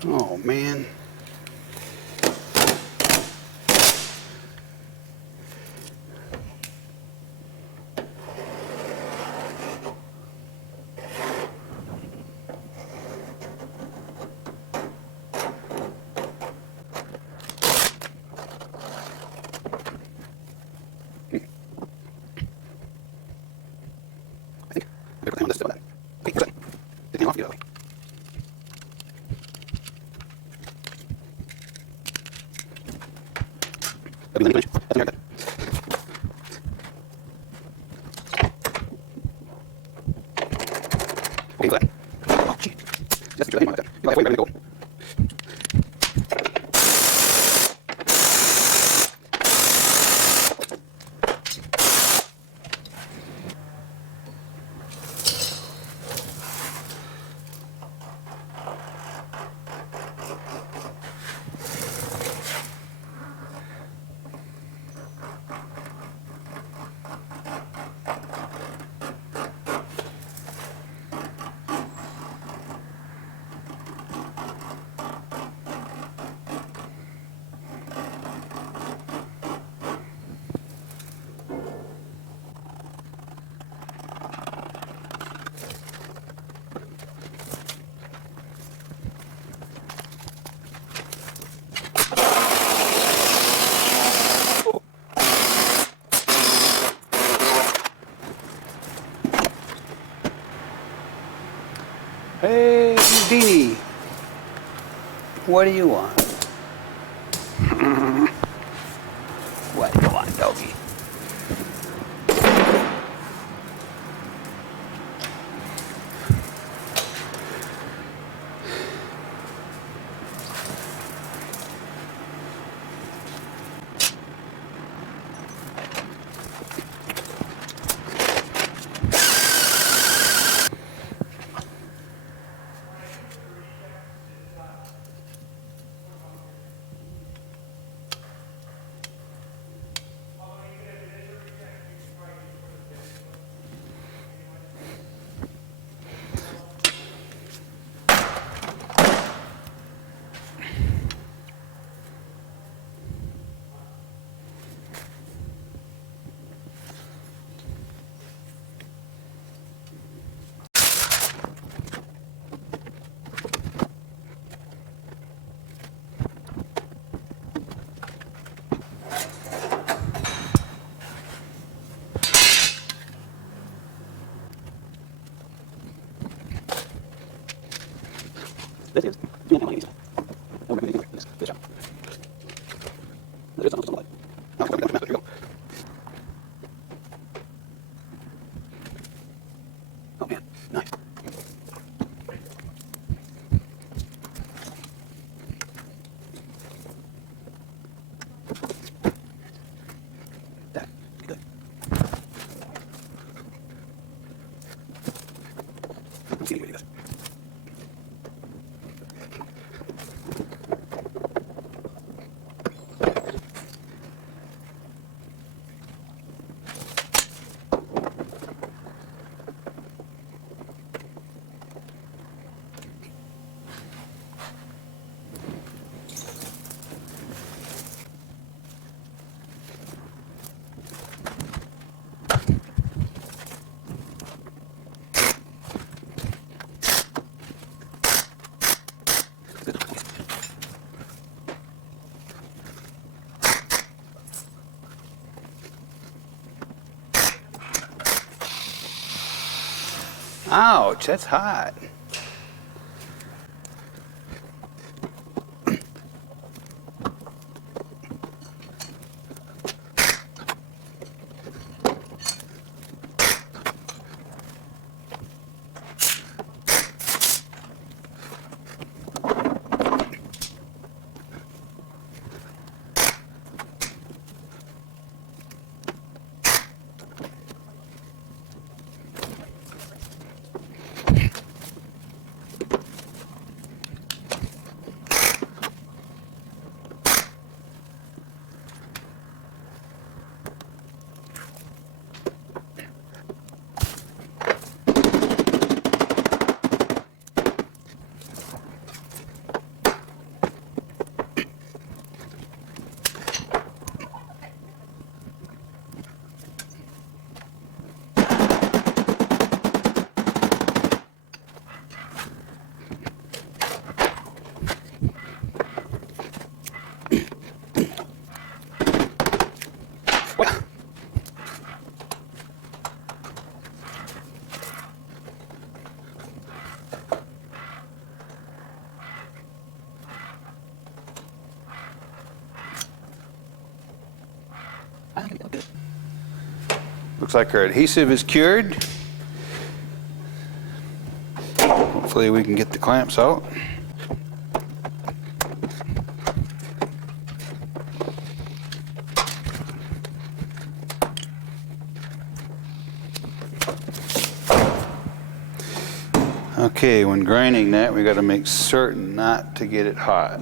Oh man. Hey, Houdini, what do you want? What do you want, doggy? This is yeah, no, oh, this job. There is something like. No, here we go. Oh man, nice. That good. Let's see what you do. Ouch, that's hot. Looks like our adhesive is cured. Hopefully we can get the clamps out. Okay, when grinding that, we got to make certain not to get it hot.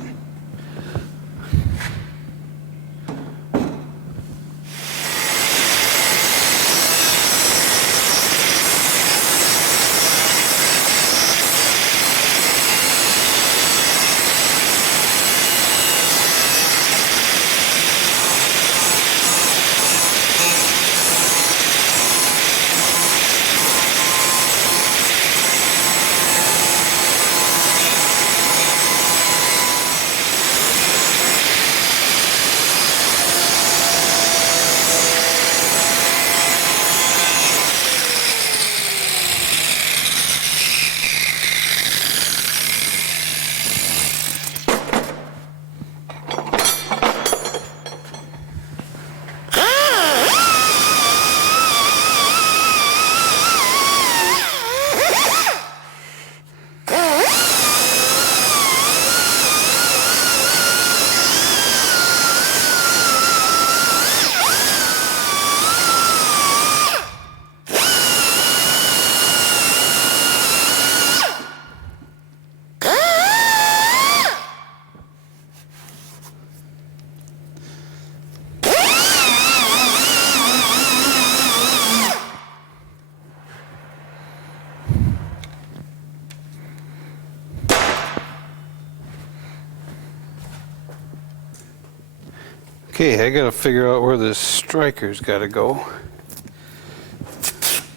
Okay, I gotta figure out where this striker's gotta go.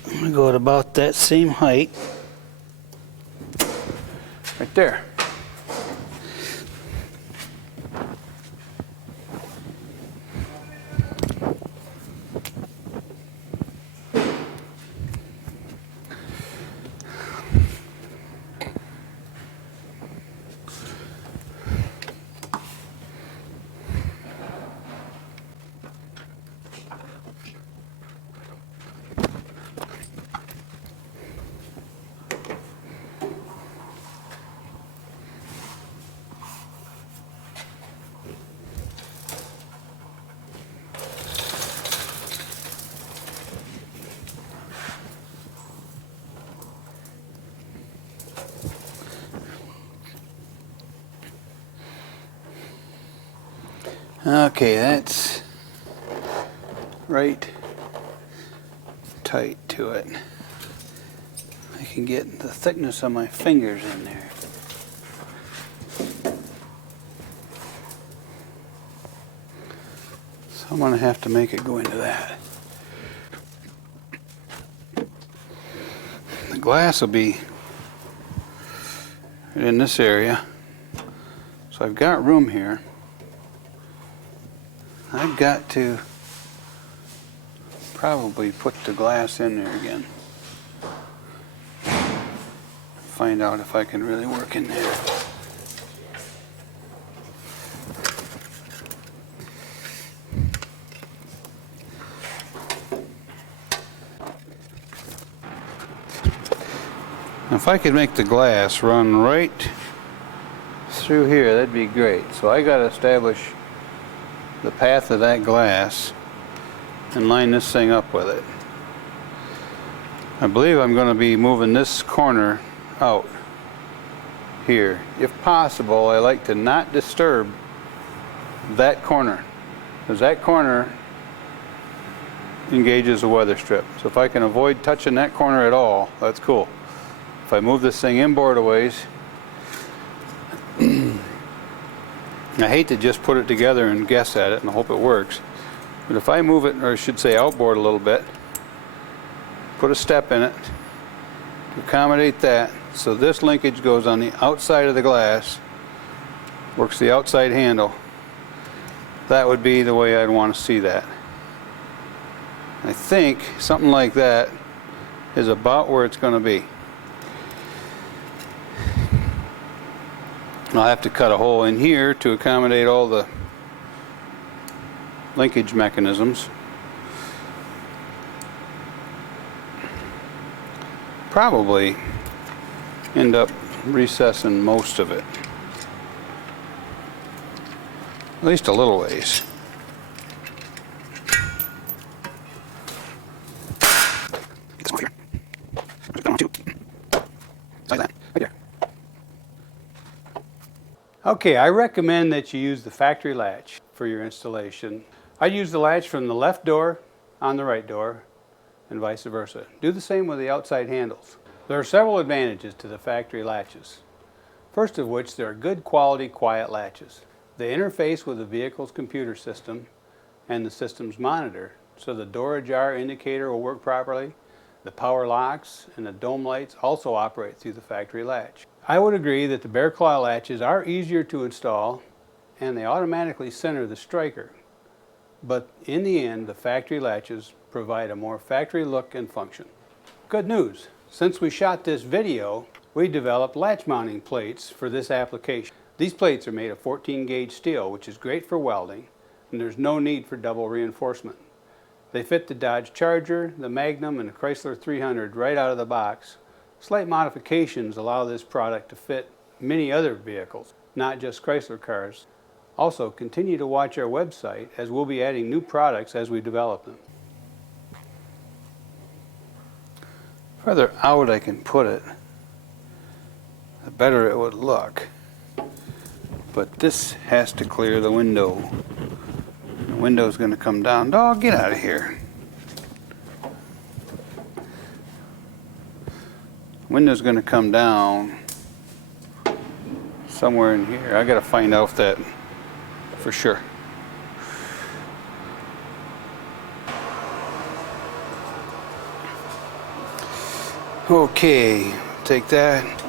I'm gonna go at about that same height. Right there. Okay, that's right tight to it. I can get the thickness of my fingers in there. So I'm going to have to make it go into that. The glass will be in this area. So I've got room here. I've got to probably put the glass in there again. find out if I can really work in there. If I could make the glass run right through here, that'd be great. So I got to establish the path of that glass and line this thing up with it. I believe I'm going to be moving this corner out here. If possible, I like to not disturb that corner, because that corner engages a weather strip. So if I can avoid touching that corner at all, that's cool. If I move this thing inboard a ways, I hate to just put it together and guess at it and hope it works, but if I move it, or I should say outboard a little bit, put a step in it to accommodate that, so this linkage goes on the outside of the glass, works the outside handle, that would be the way I'd want to see that. I think something like that is about where it's going to be. I'll have to cut a hole in here to accommodate all the linkage mechanisms. Probably end up recessing most of it. At least a little ways. Okay, I recommend that you use the factory latch for your installation. I use the latch from the left door on the right door and vice versa. Do the same with the outside handles. There are several advantages to the factory latches. First of which, they're good quality quiet latches. They interface with the vehicle's computer system and the system's monitor, so the door ajar indicator will work properly. The power locks and the dome lights also operate through the factory latch. I would agree that the bear claw latches are easier to install and they automatically center the striker. But in the end, the factory latches provide a more factory look and function. Good news! Since we shot this video, we developed latch mounting plates for this application. These plates are made of 14 gauge steel, which is great for welding, and there's no need for double reinforcement. They fit the Dodge Charger, the Magnum, and the Chrysler 300 right out of the box. Slight modifications allow this product to fit many other vehicles, not just Chrysler cars. Also, continue to watch our website as we'll be adding new products as we develop them. The further out I can put it, the better it would look. But this has to clear the window. The window's going to come down. Dog, get out of here. Window's going to come down somewhere in here. I got to find out if that for sure. Okay, take that.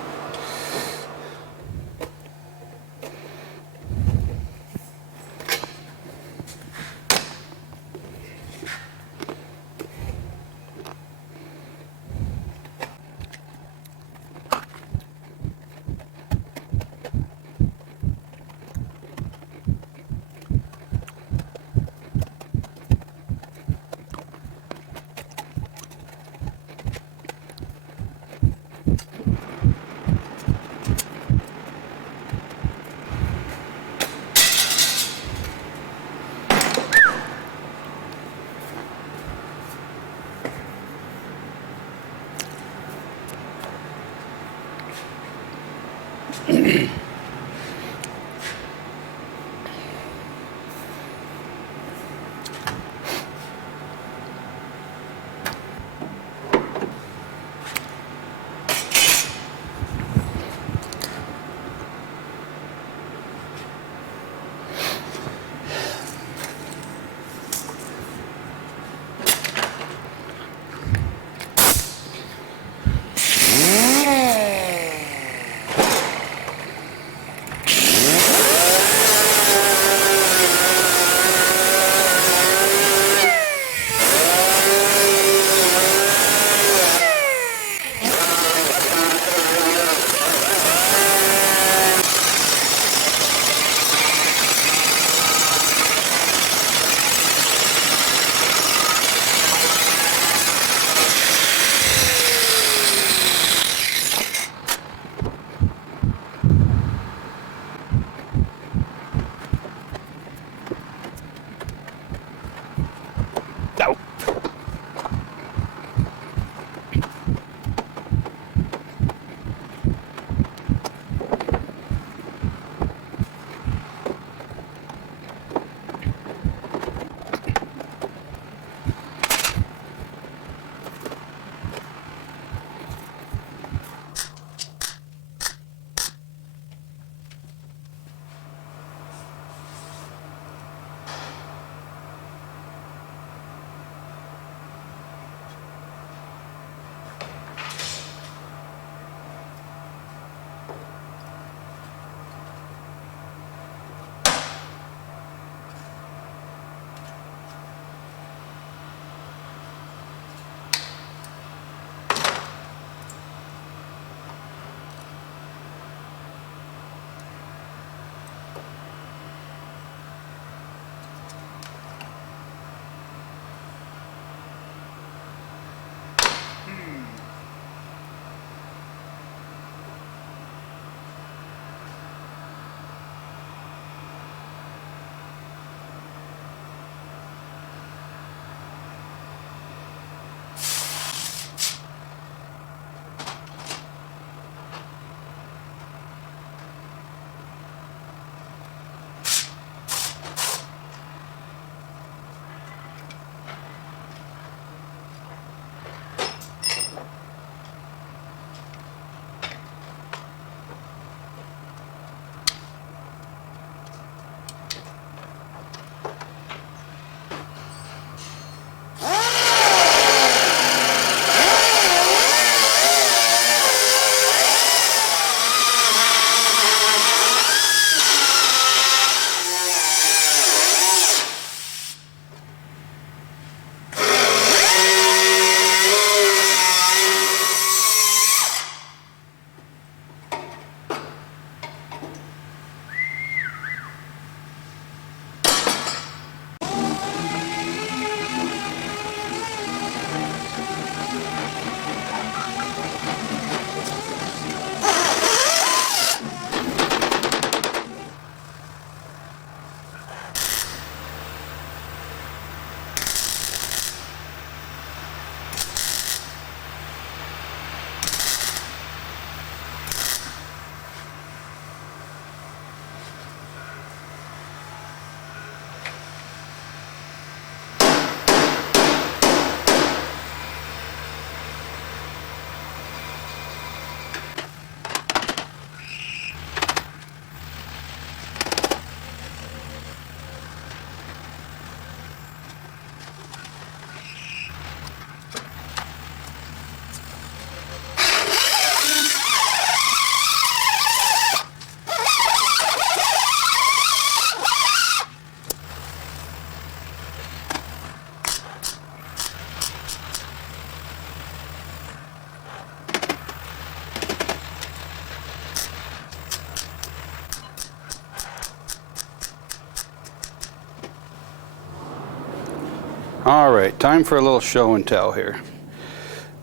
All right, time for a little show and tell here.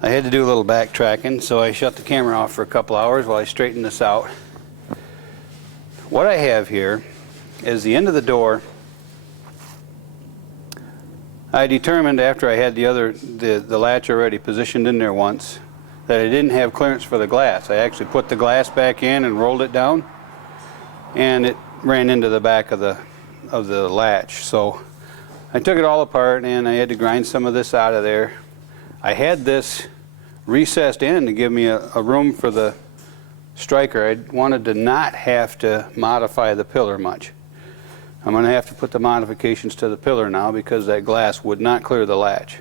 I had to do a little backtracking, so I shut the camera off for a couple hours while I straightened this out. What I have here is the end of the door. I determined after I had the latch already positioned in there once that I didn't have clearance for the glass. I actually put the glass back in and rolled it down, and it ran into the back of the latch. So I took it all apart and I had to grind some of this out of there. I had this recessed in to give me a room for the striker. I wanted to not have to modify the pillar much. I'm going to have to put the modifications to the pillar now because that glass would not clear the latch.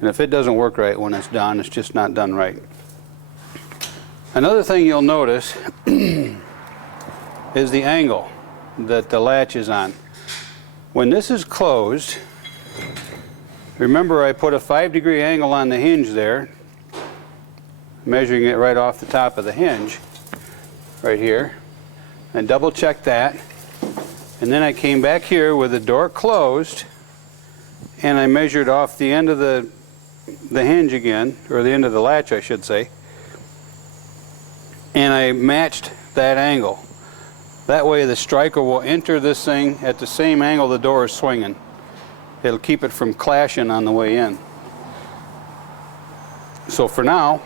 And if it doesn't work right when it's done, it's just not done right. Another thing you'll notice is the angle that the latch is on. When this is closed, remember I put a 5-degree angle on the hinge there, measuring it right off the top of the hinge, right here, and double check that. And then I came back here with the door closed, and I measured off the end of the hinge again, or the end of the latch I should say, and I matched that angle. That way the striker will enter this thing at the same angle the door is swinging. It'll keep it from clashing on the way in. So for now,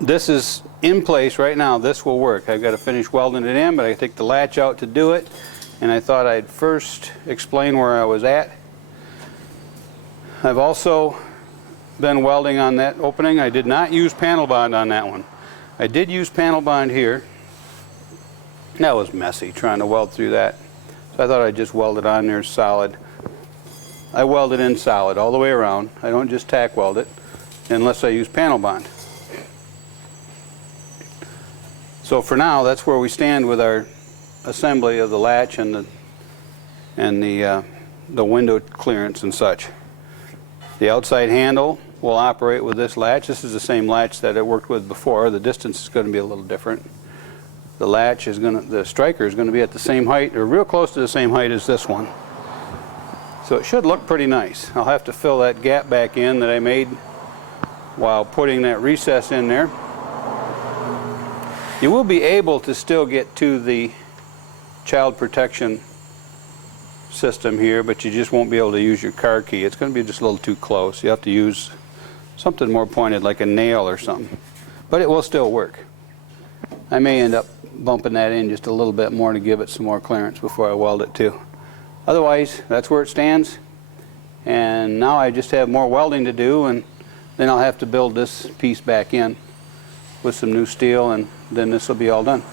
this is in place right now. This will work. I've got to finish welding it in, but I take the latch out to do it, and I thought I'd first explain where I was at. I've also been welding on that opening. I did not use panel bond on that one. I did use panel bond here. That was messy trying to weld through that. So I thought I'd just weld it on there solid. I weld it in solid all the way around. I don't just tack weld it unless I use panel bond. So for now, that's where we stand with our assembly of the latch and the window clearance and such. The outside handle will operate with this latch. This is the same latch that I worked with before. The distance is going to be a little different. The striker is going to be at the same height, or real close to the same height as this one. So it should look pretty nice. I'll have to fill that gap back in that I made while putting that recess in there. You will be able to still get to the child protection system here, but you just won't be able to use your car key. It's going to be just a little too close. You have to use something more pointed, like a nail or something. But it will still work. I may end up bumping that in just a little bit more to give it some more clearance before I weld it too. Otherwise, that's where it stands. And now I just have more welding to do, and then I'll have to build this piece back in with some new steel, and then this will be all done.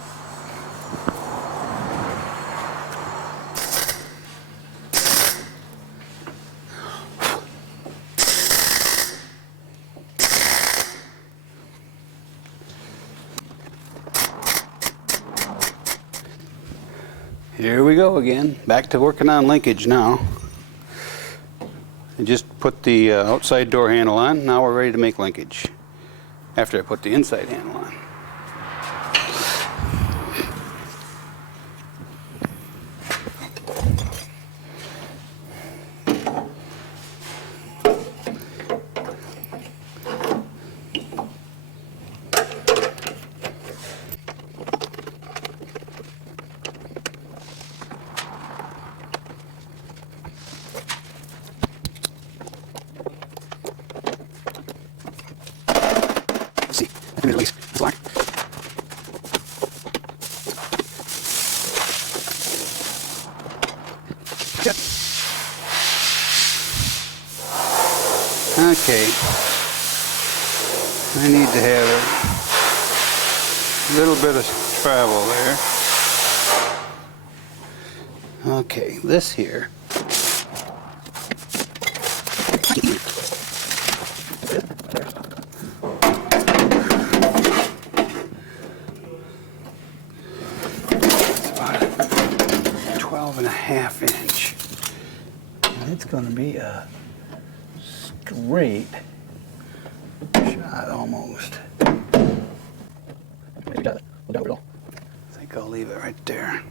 Here we go again, back to working on linkage now. I just put the outside door handle on. Now we're ready to make linkage after I put the inside handle on. Okay, I need to have a little bit of travel there. Okay, this here. It's about a 12.5 inch. And it's going to be a straight shot almost. I think I'll leave it right there.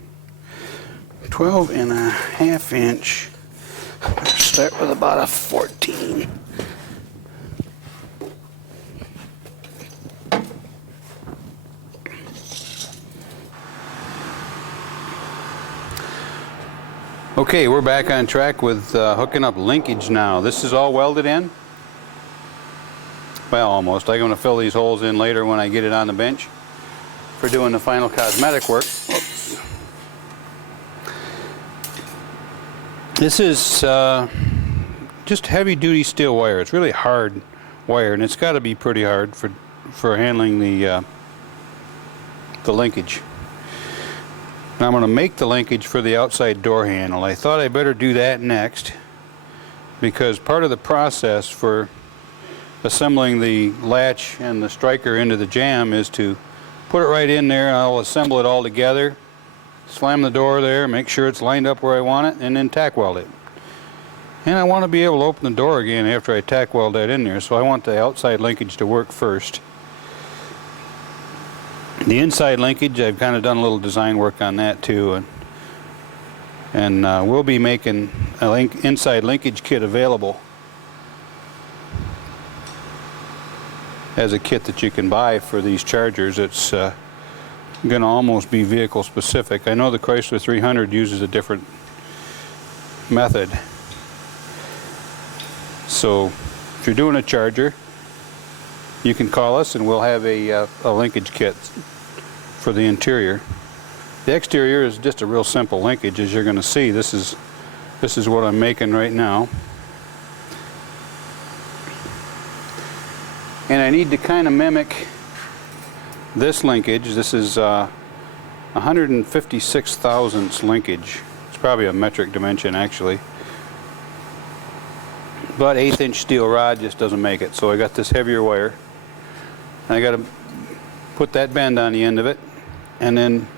12.5 inch. Better start with about a 14. Okay, we're back on track with hooking up linkage now. This is all welded in. Well, almost. I'm going to fill these holes in later when I get it on the bench for doing the final cosmetic work. Oops. This is just heavy-duty steel wire. It's really hard wire, and it's got to be pretty hard for handling the linkage. Now I'm going to make the linkage for the outside door handle. I thought I better do that next because part of the process for assembling the latch and the striker into the jamb is to put it right in there. I'll assemble it all together, slam the door there, make sure it's lined up where I want it, and then tack weld it. And I want to be able to open the door again after I tack weld that in there, so I want the outside linkage to work first. The inside linkage, I've kind of done a little design work on that too, and we'll be making an inside linkage kit available as a kit that you can buy for these Chargers. It's going to almost be vehicle specific. I know the Chrysler 300 uses a different method. So if you're doing a Charger, you can call us and we'll have a linkage kit for the interior. The exterior is just a real simple linkage, as you're going to see. This is what I'm making right now. And I need to kind of mimic this linkage. This is 156 thousandths linkage. It's probably a metric dimension actually. But 1/8 inch steel rod just doesn't make it. So I got this heavier wire. And I got to put that bend on the end of it, and then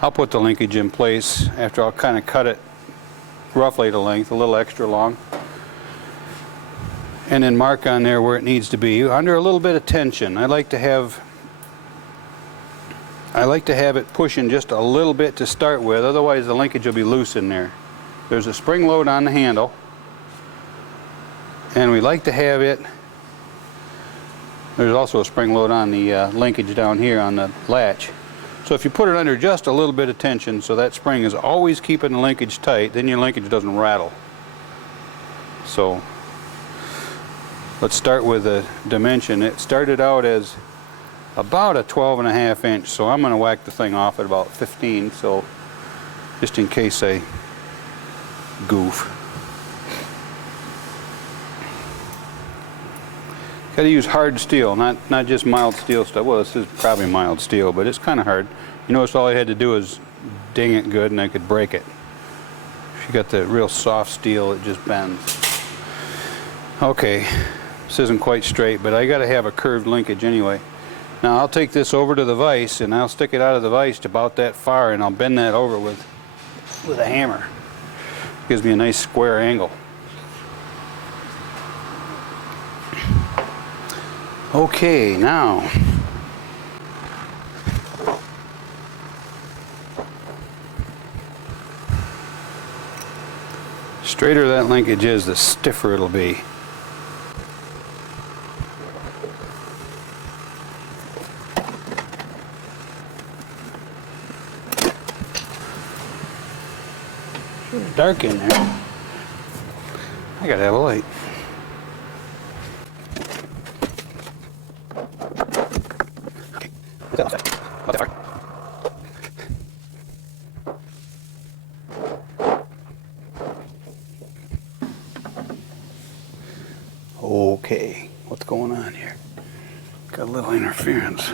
I'll put the linkage in place after I'll kind of cut it roughly to length, a little extra long, and then mark on there where it needs to be under a little bit of tension. I like to have it pushing just a little bit to start with, otherwise the linkage will be loose in there. There's a spring load on the handle, and we like to have it. There's also a spring load on the linkage down here on the latch. So if you put it under just a little bit of tension, so that spring is always keeping the linkage tight, then your linkage doesn't rattle. So let's start with the dimension. It started out as about a 12.5 inch, so I'm going to whack the thing off at about 15, so just in case I goof. Got to use hard steel, not just mild steel stuff. Well, this is probably mild steel, but it's kind of hard. You notice all I had to do is ding it good and I could break it. If you got the real soft steel, it just bends. Okay, this isn't quite straight, but I got to have a curved linkage anyway. Now I'll take this over to the vise and I'll stick it out of the vise to about that far, and I'll bend that over with a hammer. Gives me a nice square angle. Okay, now straighter that linkage is, the stiffer it'll be. It's dark in there. I gotta have a light. Okay, what's going on here? Got a little interference.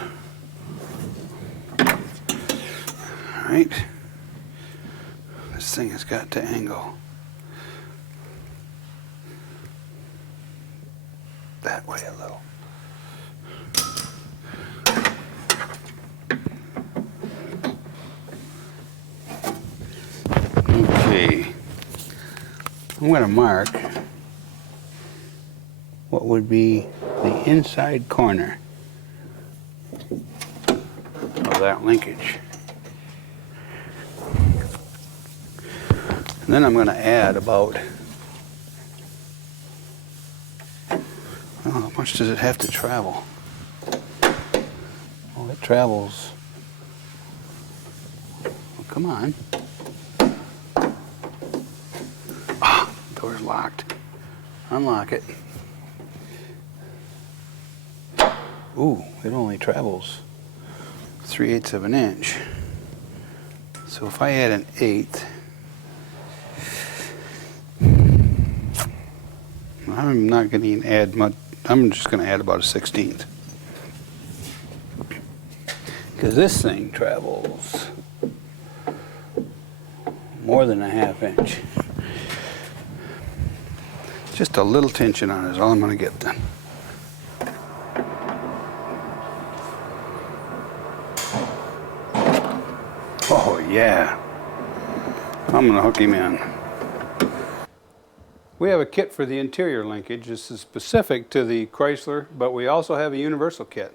All right, this thing has got to angle that way a little. Okay, I'm going to mark what would be the inside corner of that linkage. And then I'm going to add about much does it have to travel? Oh, it travels. Oh, come on. Ah, door's locked. Unlock it. Ooh, it only travels 3/8 of an inch. So if I add an 1/8, I'm not going to add much. I'm just going to add about a 1/16. Because this thing travels more than a 1/2 inch. Just a little tension on it is all I'm going to get then. Oh yeah, I'm going to hook him in. We have a kit for the interior linkage. This is specific to the Chrysler, but we also have a universal kit.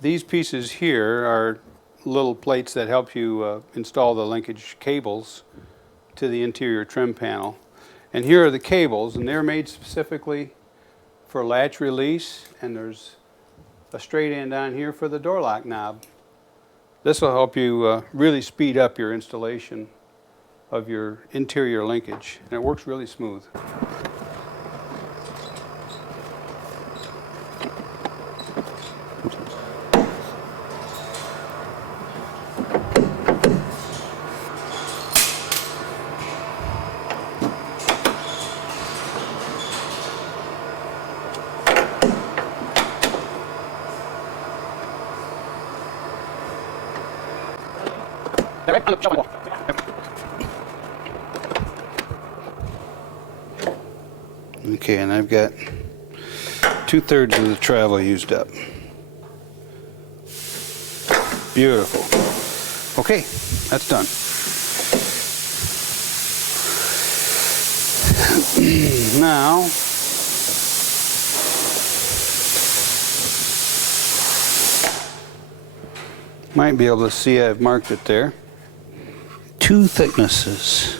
These pieces here are little plates that help you install the linkage cables to the interior trim panel. And here are the cables, and they're made specifically for latch release, and there's a straight end on here for the door lock knob. This will help you really speed up your installation of your interior linkage, and it works really smooth. Okay, and I've got 2/3 of the travel used up. Beautiful. Okay, that's done. Now, might be able to see I've marked it there. 2 thicknesses.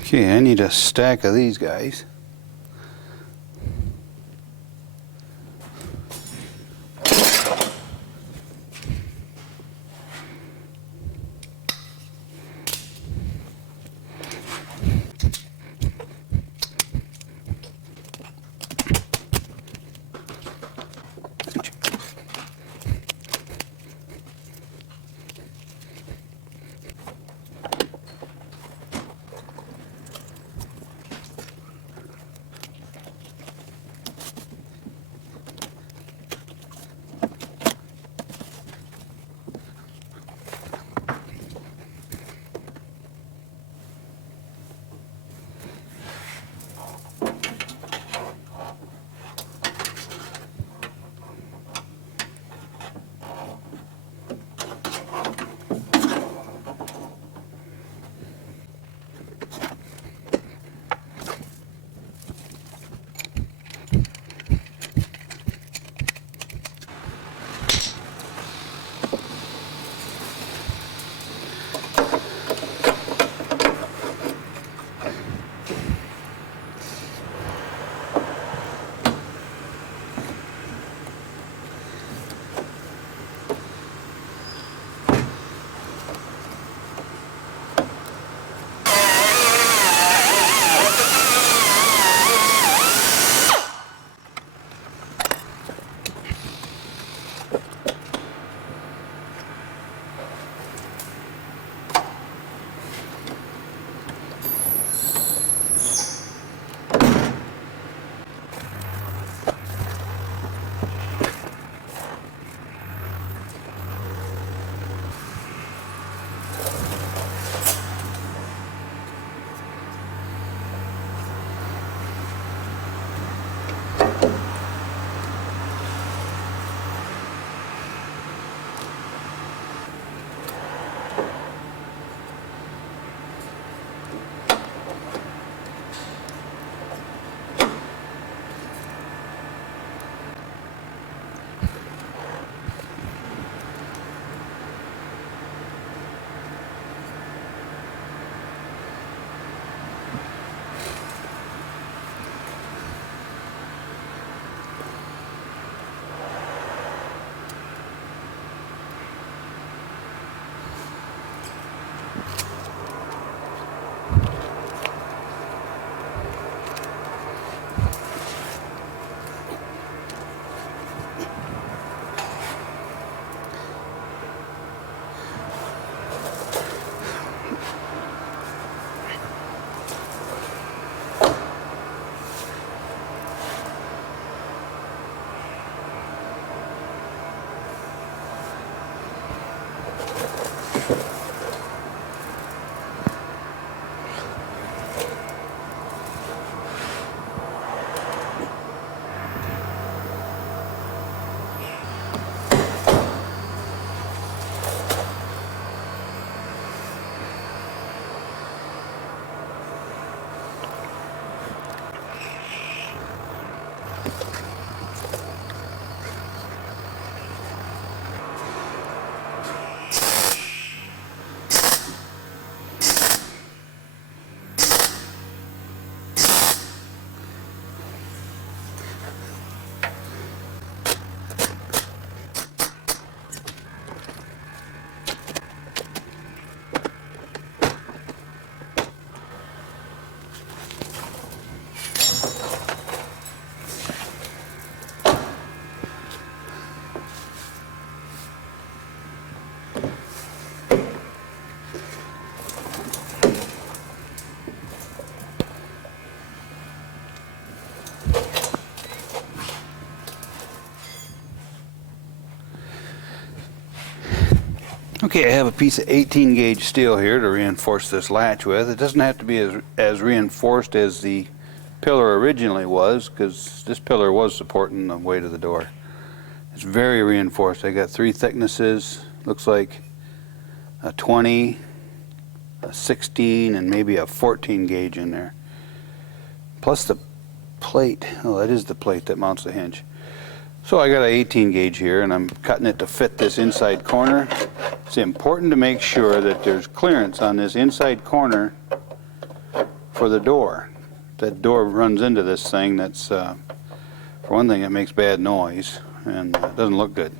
Okay, I need a stack of these guys. Okay, I have a piece of 18 gauge steel here to reinforce this latch with. It doesn't have to be as reinforced as the pillar originally was, because this pillar was supporting the weight of the door. It's very reinforced. I got 3 thicknesses, looks like a 20, a 16, and maybe a 14 gauge in there. Plus the plate. Oh, that is the plate that mounts the hinge. So I got an 18 gauge here, and I'm cutting it to fit this inside corner. It's important to make sure that there's clearance on this inside corner for the door. That door runs into this thing. That's, for one thing, it makes bad noise, and it doesn't look good.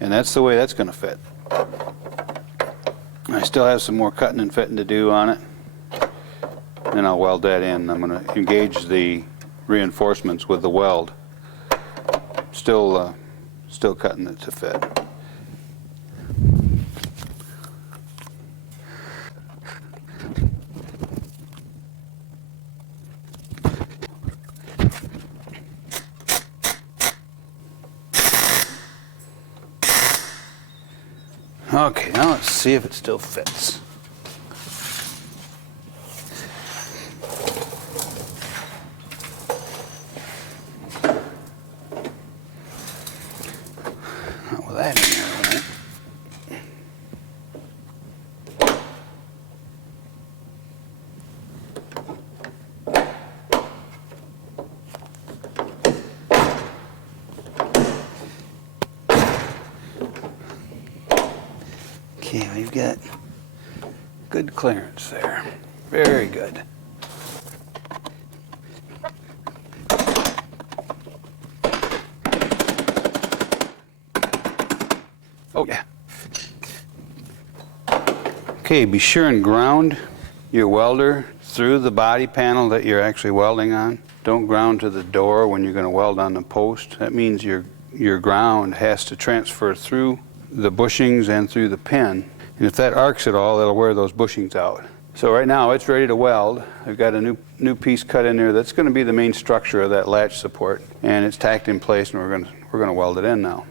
And that's the way that's going to fit. I still have some more cutting and fitting to do on it. Then I'll weld that in. I'm going to engage the reinforcements with the weld. Still cutting it to fit. Okay, now let's see if it still fits. Not with that in there, right? Okay, we've got good clearance there. Very good. Oh yeah. Okay, be sure and ground your welder through the body panel that you're actually welding on. Don't ground to the door when you're going to weld on the post. That means your ground has to transfer through the bushings and through the pin. And if that arcs at all, it'll wear those bushings out. So right now it's ready to weld. I've got a new piece cut in there that's going to be the main structure of that latch support, and it's tacked in place, and we're going to weld it in now.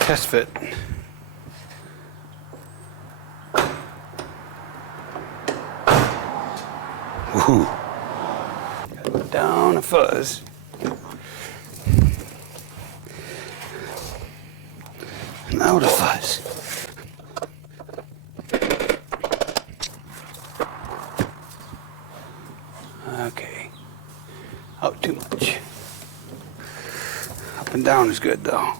Test fit. Woohoo. Got it down a fuzz. And out a fuzz. Okay. Out too much. Up and down is good though.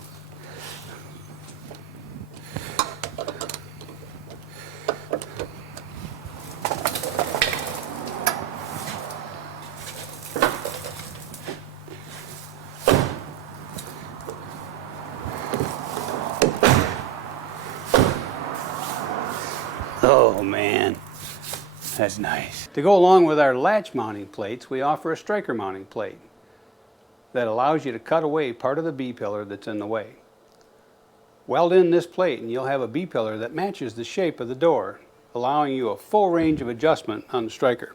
Oh man, that's nice. To go along with our latch mounting plates, we offer a striker mounting plate. that allows you to cut away part of the B-pillar that's in the way. Weld in this plate and you'll have a B-pillar that matches the shape of the door, allowing you a full range of adjustment on the striker.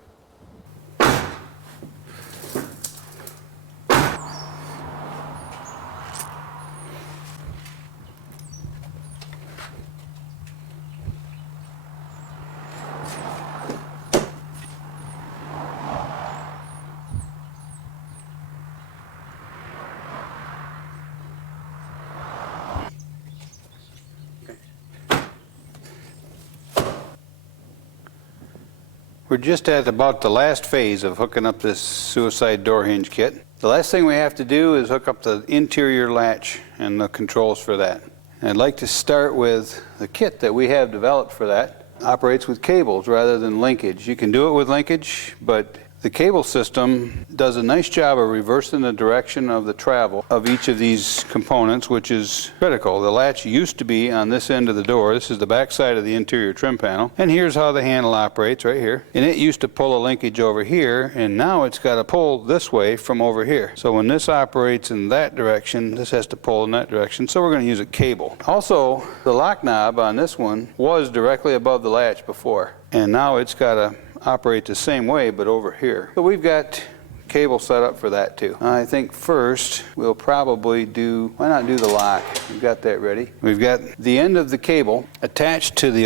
We're just at about the last phase of hooking up this suicide door hinge kit. The last thing we have to do is hook up the interior latch and the controls for that. And I'd like to start with the kit that we have developed for that. It operates with cables rather than linkage. You can do it with linkage, but the cable system does a nice job of reversing the direction of the travel of each of these components, which is critical. The latch used to be on this end of the door. This is the back side of the interior trim panel. And here's how the handle operates right here. And it used to pull a linkage over here, and now it's got to pull this way from over here. So when this operates in that direction, this has to pull in that direction. So we're going to use a cable. Also, the lock knob on this one was directly above the latch before. And now it's got to operate the same way, but over here. So we've got cable set up for that too. I think first we'll probably why not do the lock? We've got that ready. We've got the end of the cable attached to the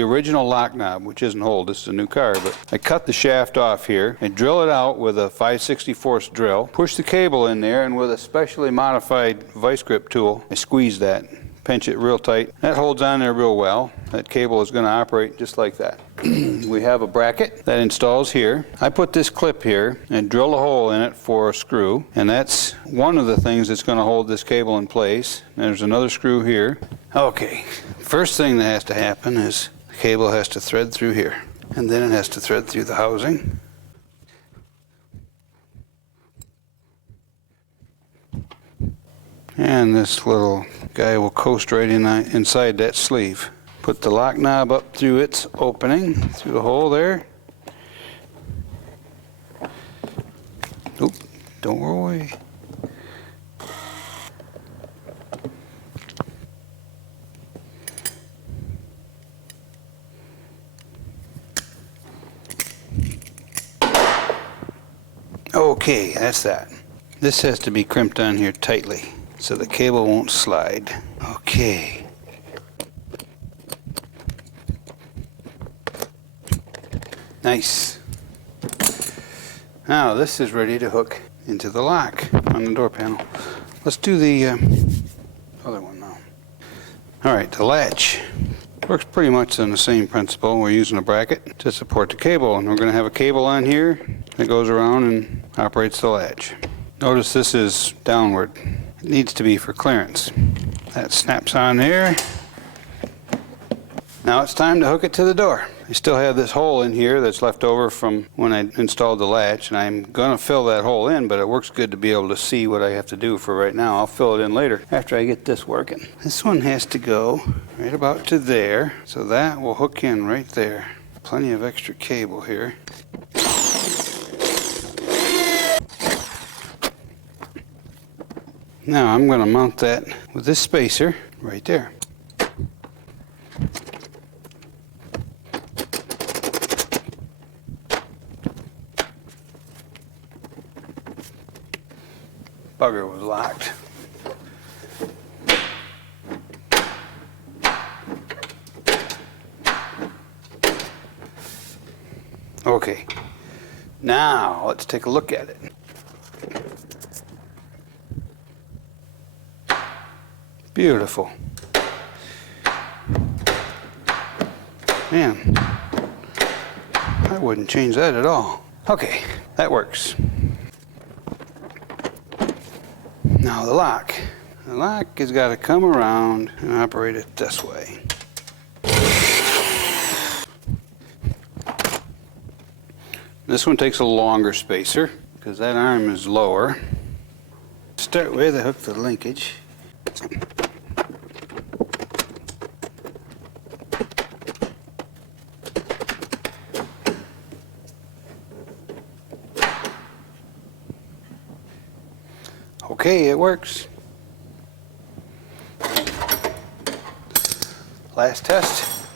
original lock knob, which isn't whole. This is a new car, but I cut the shaft off here and drill it out with a 5/64 drill. Push the cable in there, and with a specially modified vice grip tool, I squeeze that. Pinch it real tight. That holds on there real well. That cable is going to operate just like that. We have a bracket that installs here. I put this clip here and drill a hole in it for a screw, and that's one of the things that's going to hold this cable in place. There's another screw here. Okay, first thing that has to happen is the cable has to thread through here, and then it has to thread through the housing. And this little guy will coast right inside that sleeve. Put the lock knob up through its opening, through the hole there. Oop, don't roll away. Okay, that's that. This has to be crimped on here tightly so the cable won't slide. Okay. Nice. Now this is ready to hook into the lock on the door panel. Let's do the other one now. All right, the latch works pretty much on the same principle. We're using a bracket to support the cable, and we're going to have a cable on here that goes around and operates the latch. Notice this is downward. It needs to be for clearance. That snaps on there. Now it's time to hook it to the door. I still have this hole in here that's left over from when I installed the latch, and I'm going to fill that hole in, but it works good to be able to see what I have to do for right now. I'll fill it in later after I get this working. This one has to go right about to there, so that will hook in right there. Plenty of extra cable here. Now I'm going to mount that with this spacer right there. Bugger was locked. Okay, now let's take a look at it. Beautiful. Man, I wouldn't change that at all. Okay, that works. Now the lock. The lock has got to come around and operate it this way. This one takes a longer spacer because that arm is lower. Start with, I hook the linkage. Okay, it works. Last test.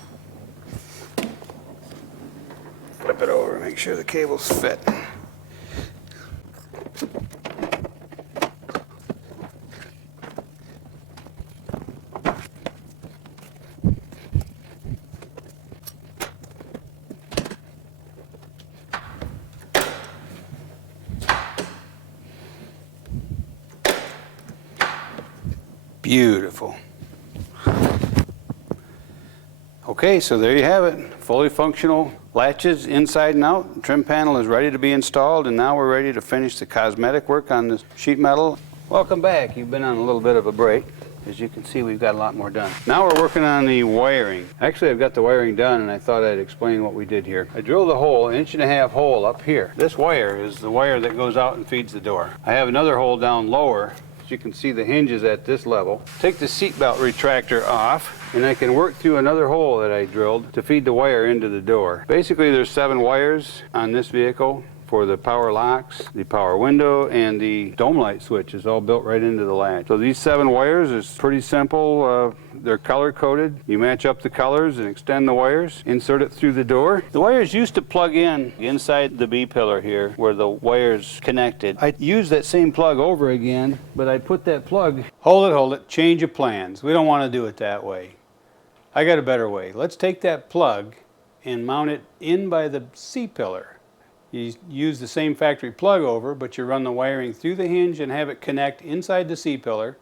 Flip it over, make sure the cables fit. Beautiful. Okay, so there you have it. Fully functional latches inside and out. The trim panel is ready to be installed, and now we're ready to finish the cosmetic work on the sheet metal. Welcome back. You've been on a little bit of a break. As you can see, we've got a lot more done. Now we're working on the wiring. Actually, I've got the wiring done, and I thought I'd explain what we did here. I drilled a hole, 1.5 inch hole up here. This wire is the wire that goes out and feeds the door. I have another hole down lower. As you can see, the hinge is at this level. Take the seatbelt retractor off, and I can work through another hole that I drilled to feed the wire into the door. Basically, there's 7 wires on this vehicle for the power locks, the power window, and the dome light switch is all built right into the latch. So these 7 wires is pretty simple. They're color coded. You match up the colors and extend the wires, insert it through the door. The wires used to plug in inside the B-pillar here where the wires connected. I used that same plug over again, but I put that plug... Hold it, change of plans. We don't want to do it that way. I got a better way. Let's take that plug and mount it in by the C-pillar. You use the same factory plug over, but you run the wiring through the hinge and have it connect inside the C-pillar.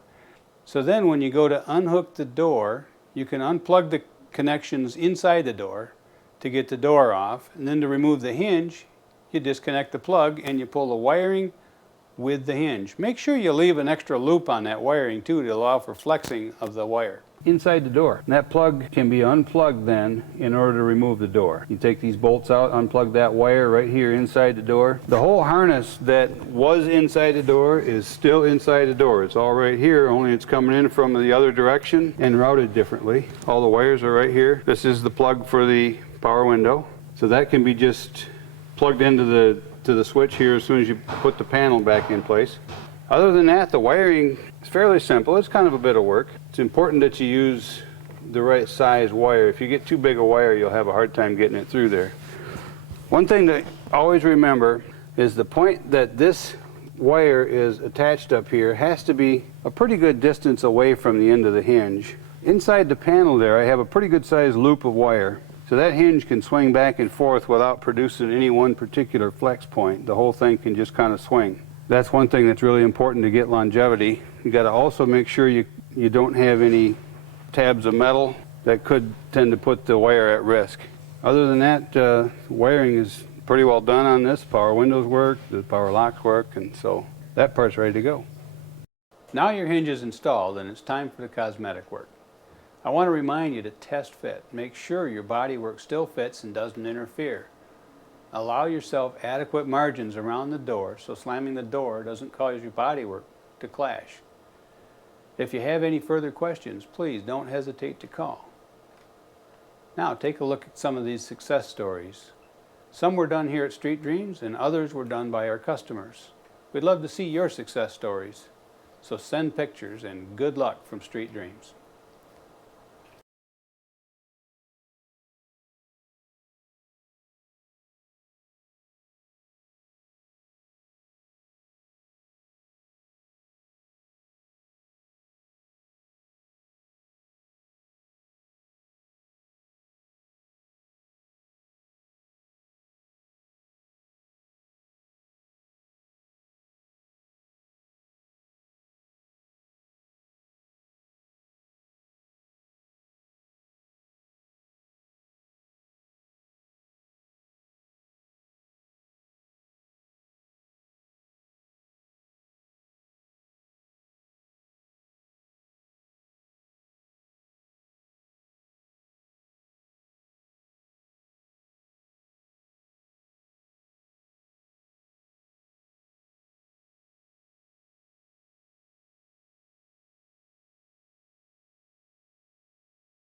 So then when you go to unhook the door, you can unplug the connections inside the door to get the door off. And then to remove the hinge, you disconnect the plug and you pull the wiring with the hinge. Make sure you leave an extra loop on that wiring too to allow for flexing of the wire. Inside the door. And that plug can be unplugged then in order to remove the door. You take these bolts out, unplug that wire right here inside the door. The whole harness that was inside the door is still inside the door. It's all right here, only it's coming in from the other direction and routed differently. All the wires are right here. This is the plug for the power window. So that can be just plugged into the switch here as soon as you put the panel back in place. Other than that, the wiring is fairly simple. It's kind of a bit of work. It's important that you use the right size wire. If you get too big a wire, you'll have a hard time getting it through there. One thing to always remember is the point that this wire is attached up here has to be a pretty good distance away from the end of the hinge. Inside the panel there, I have a pretty good sized loop of wire. So that hinge can swing back and forth without producing any one particular flex point. The whole thing can just kind of swing. That's one thing that's really important to get longevity. You got to also make sure you don't have any tabs of metal that could tend to put the wire at risk. Other than that, wiring is pretty well done on this. Power windows work, the power locks work, and so that part's ready to go. Now your hinge is installed and it's time for the cosmetic work. I want to remind you to test fit. Make sure your bodywork still fits and doesn't interfere. Allow yourself adequate margins around the door so slamming the door doesn't cause your bodywork to clash. If you have any further questions, please don't hesitate to call. Now take a look at some of these success stories. Some were done here at Street Dreams and others were done by our customers. We'd love to see your success stories. So send pictures and good luck from Street Dreams.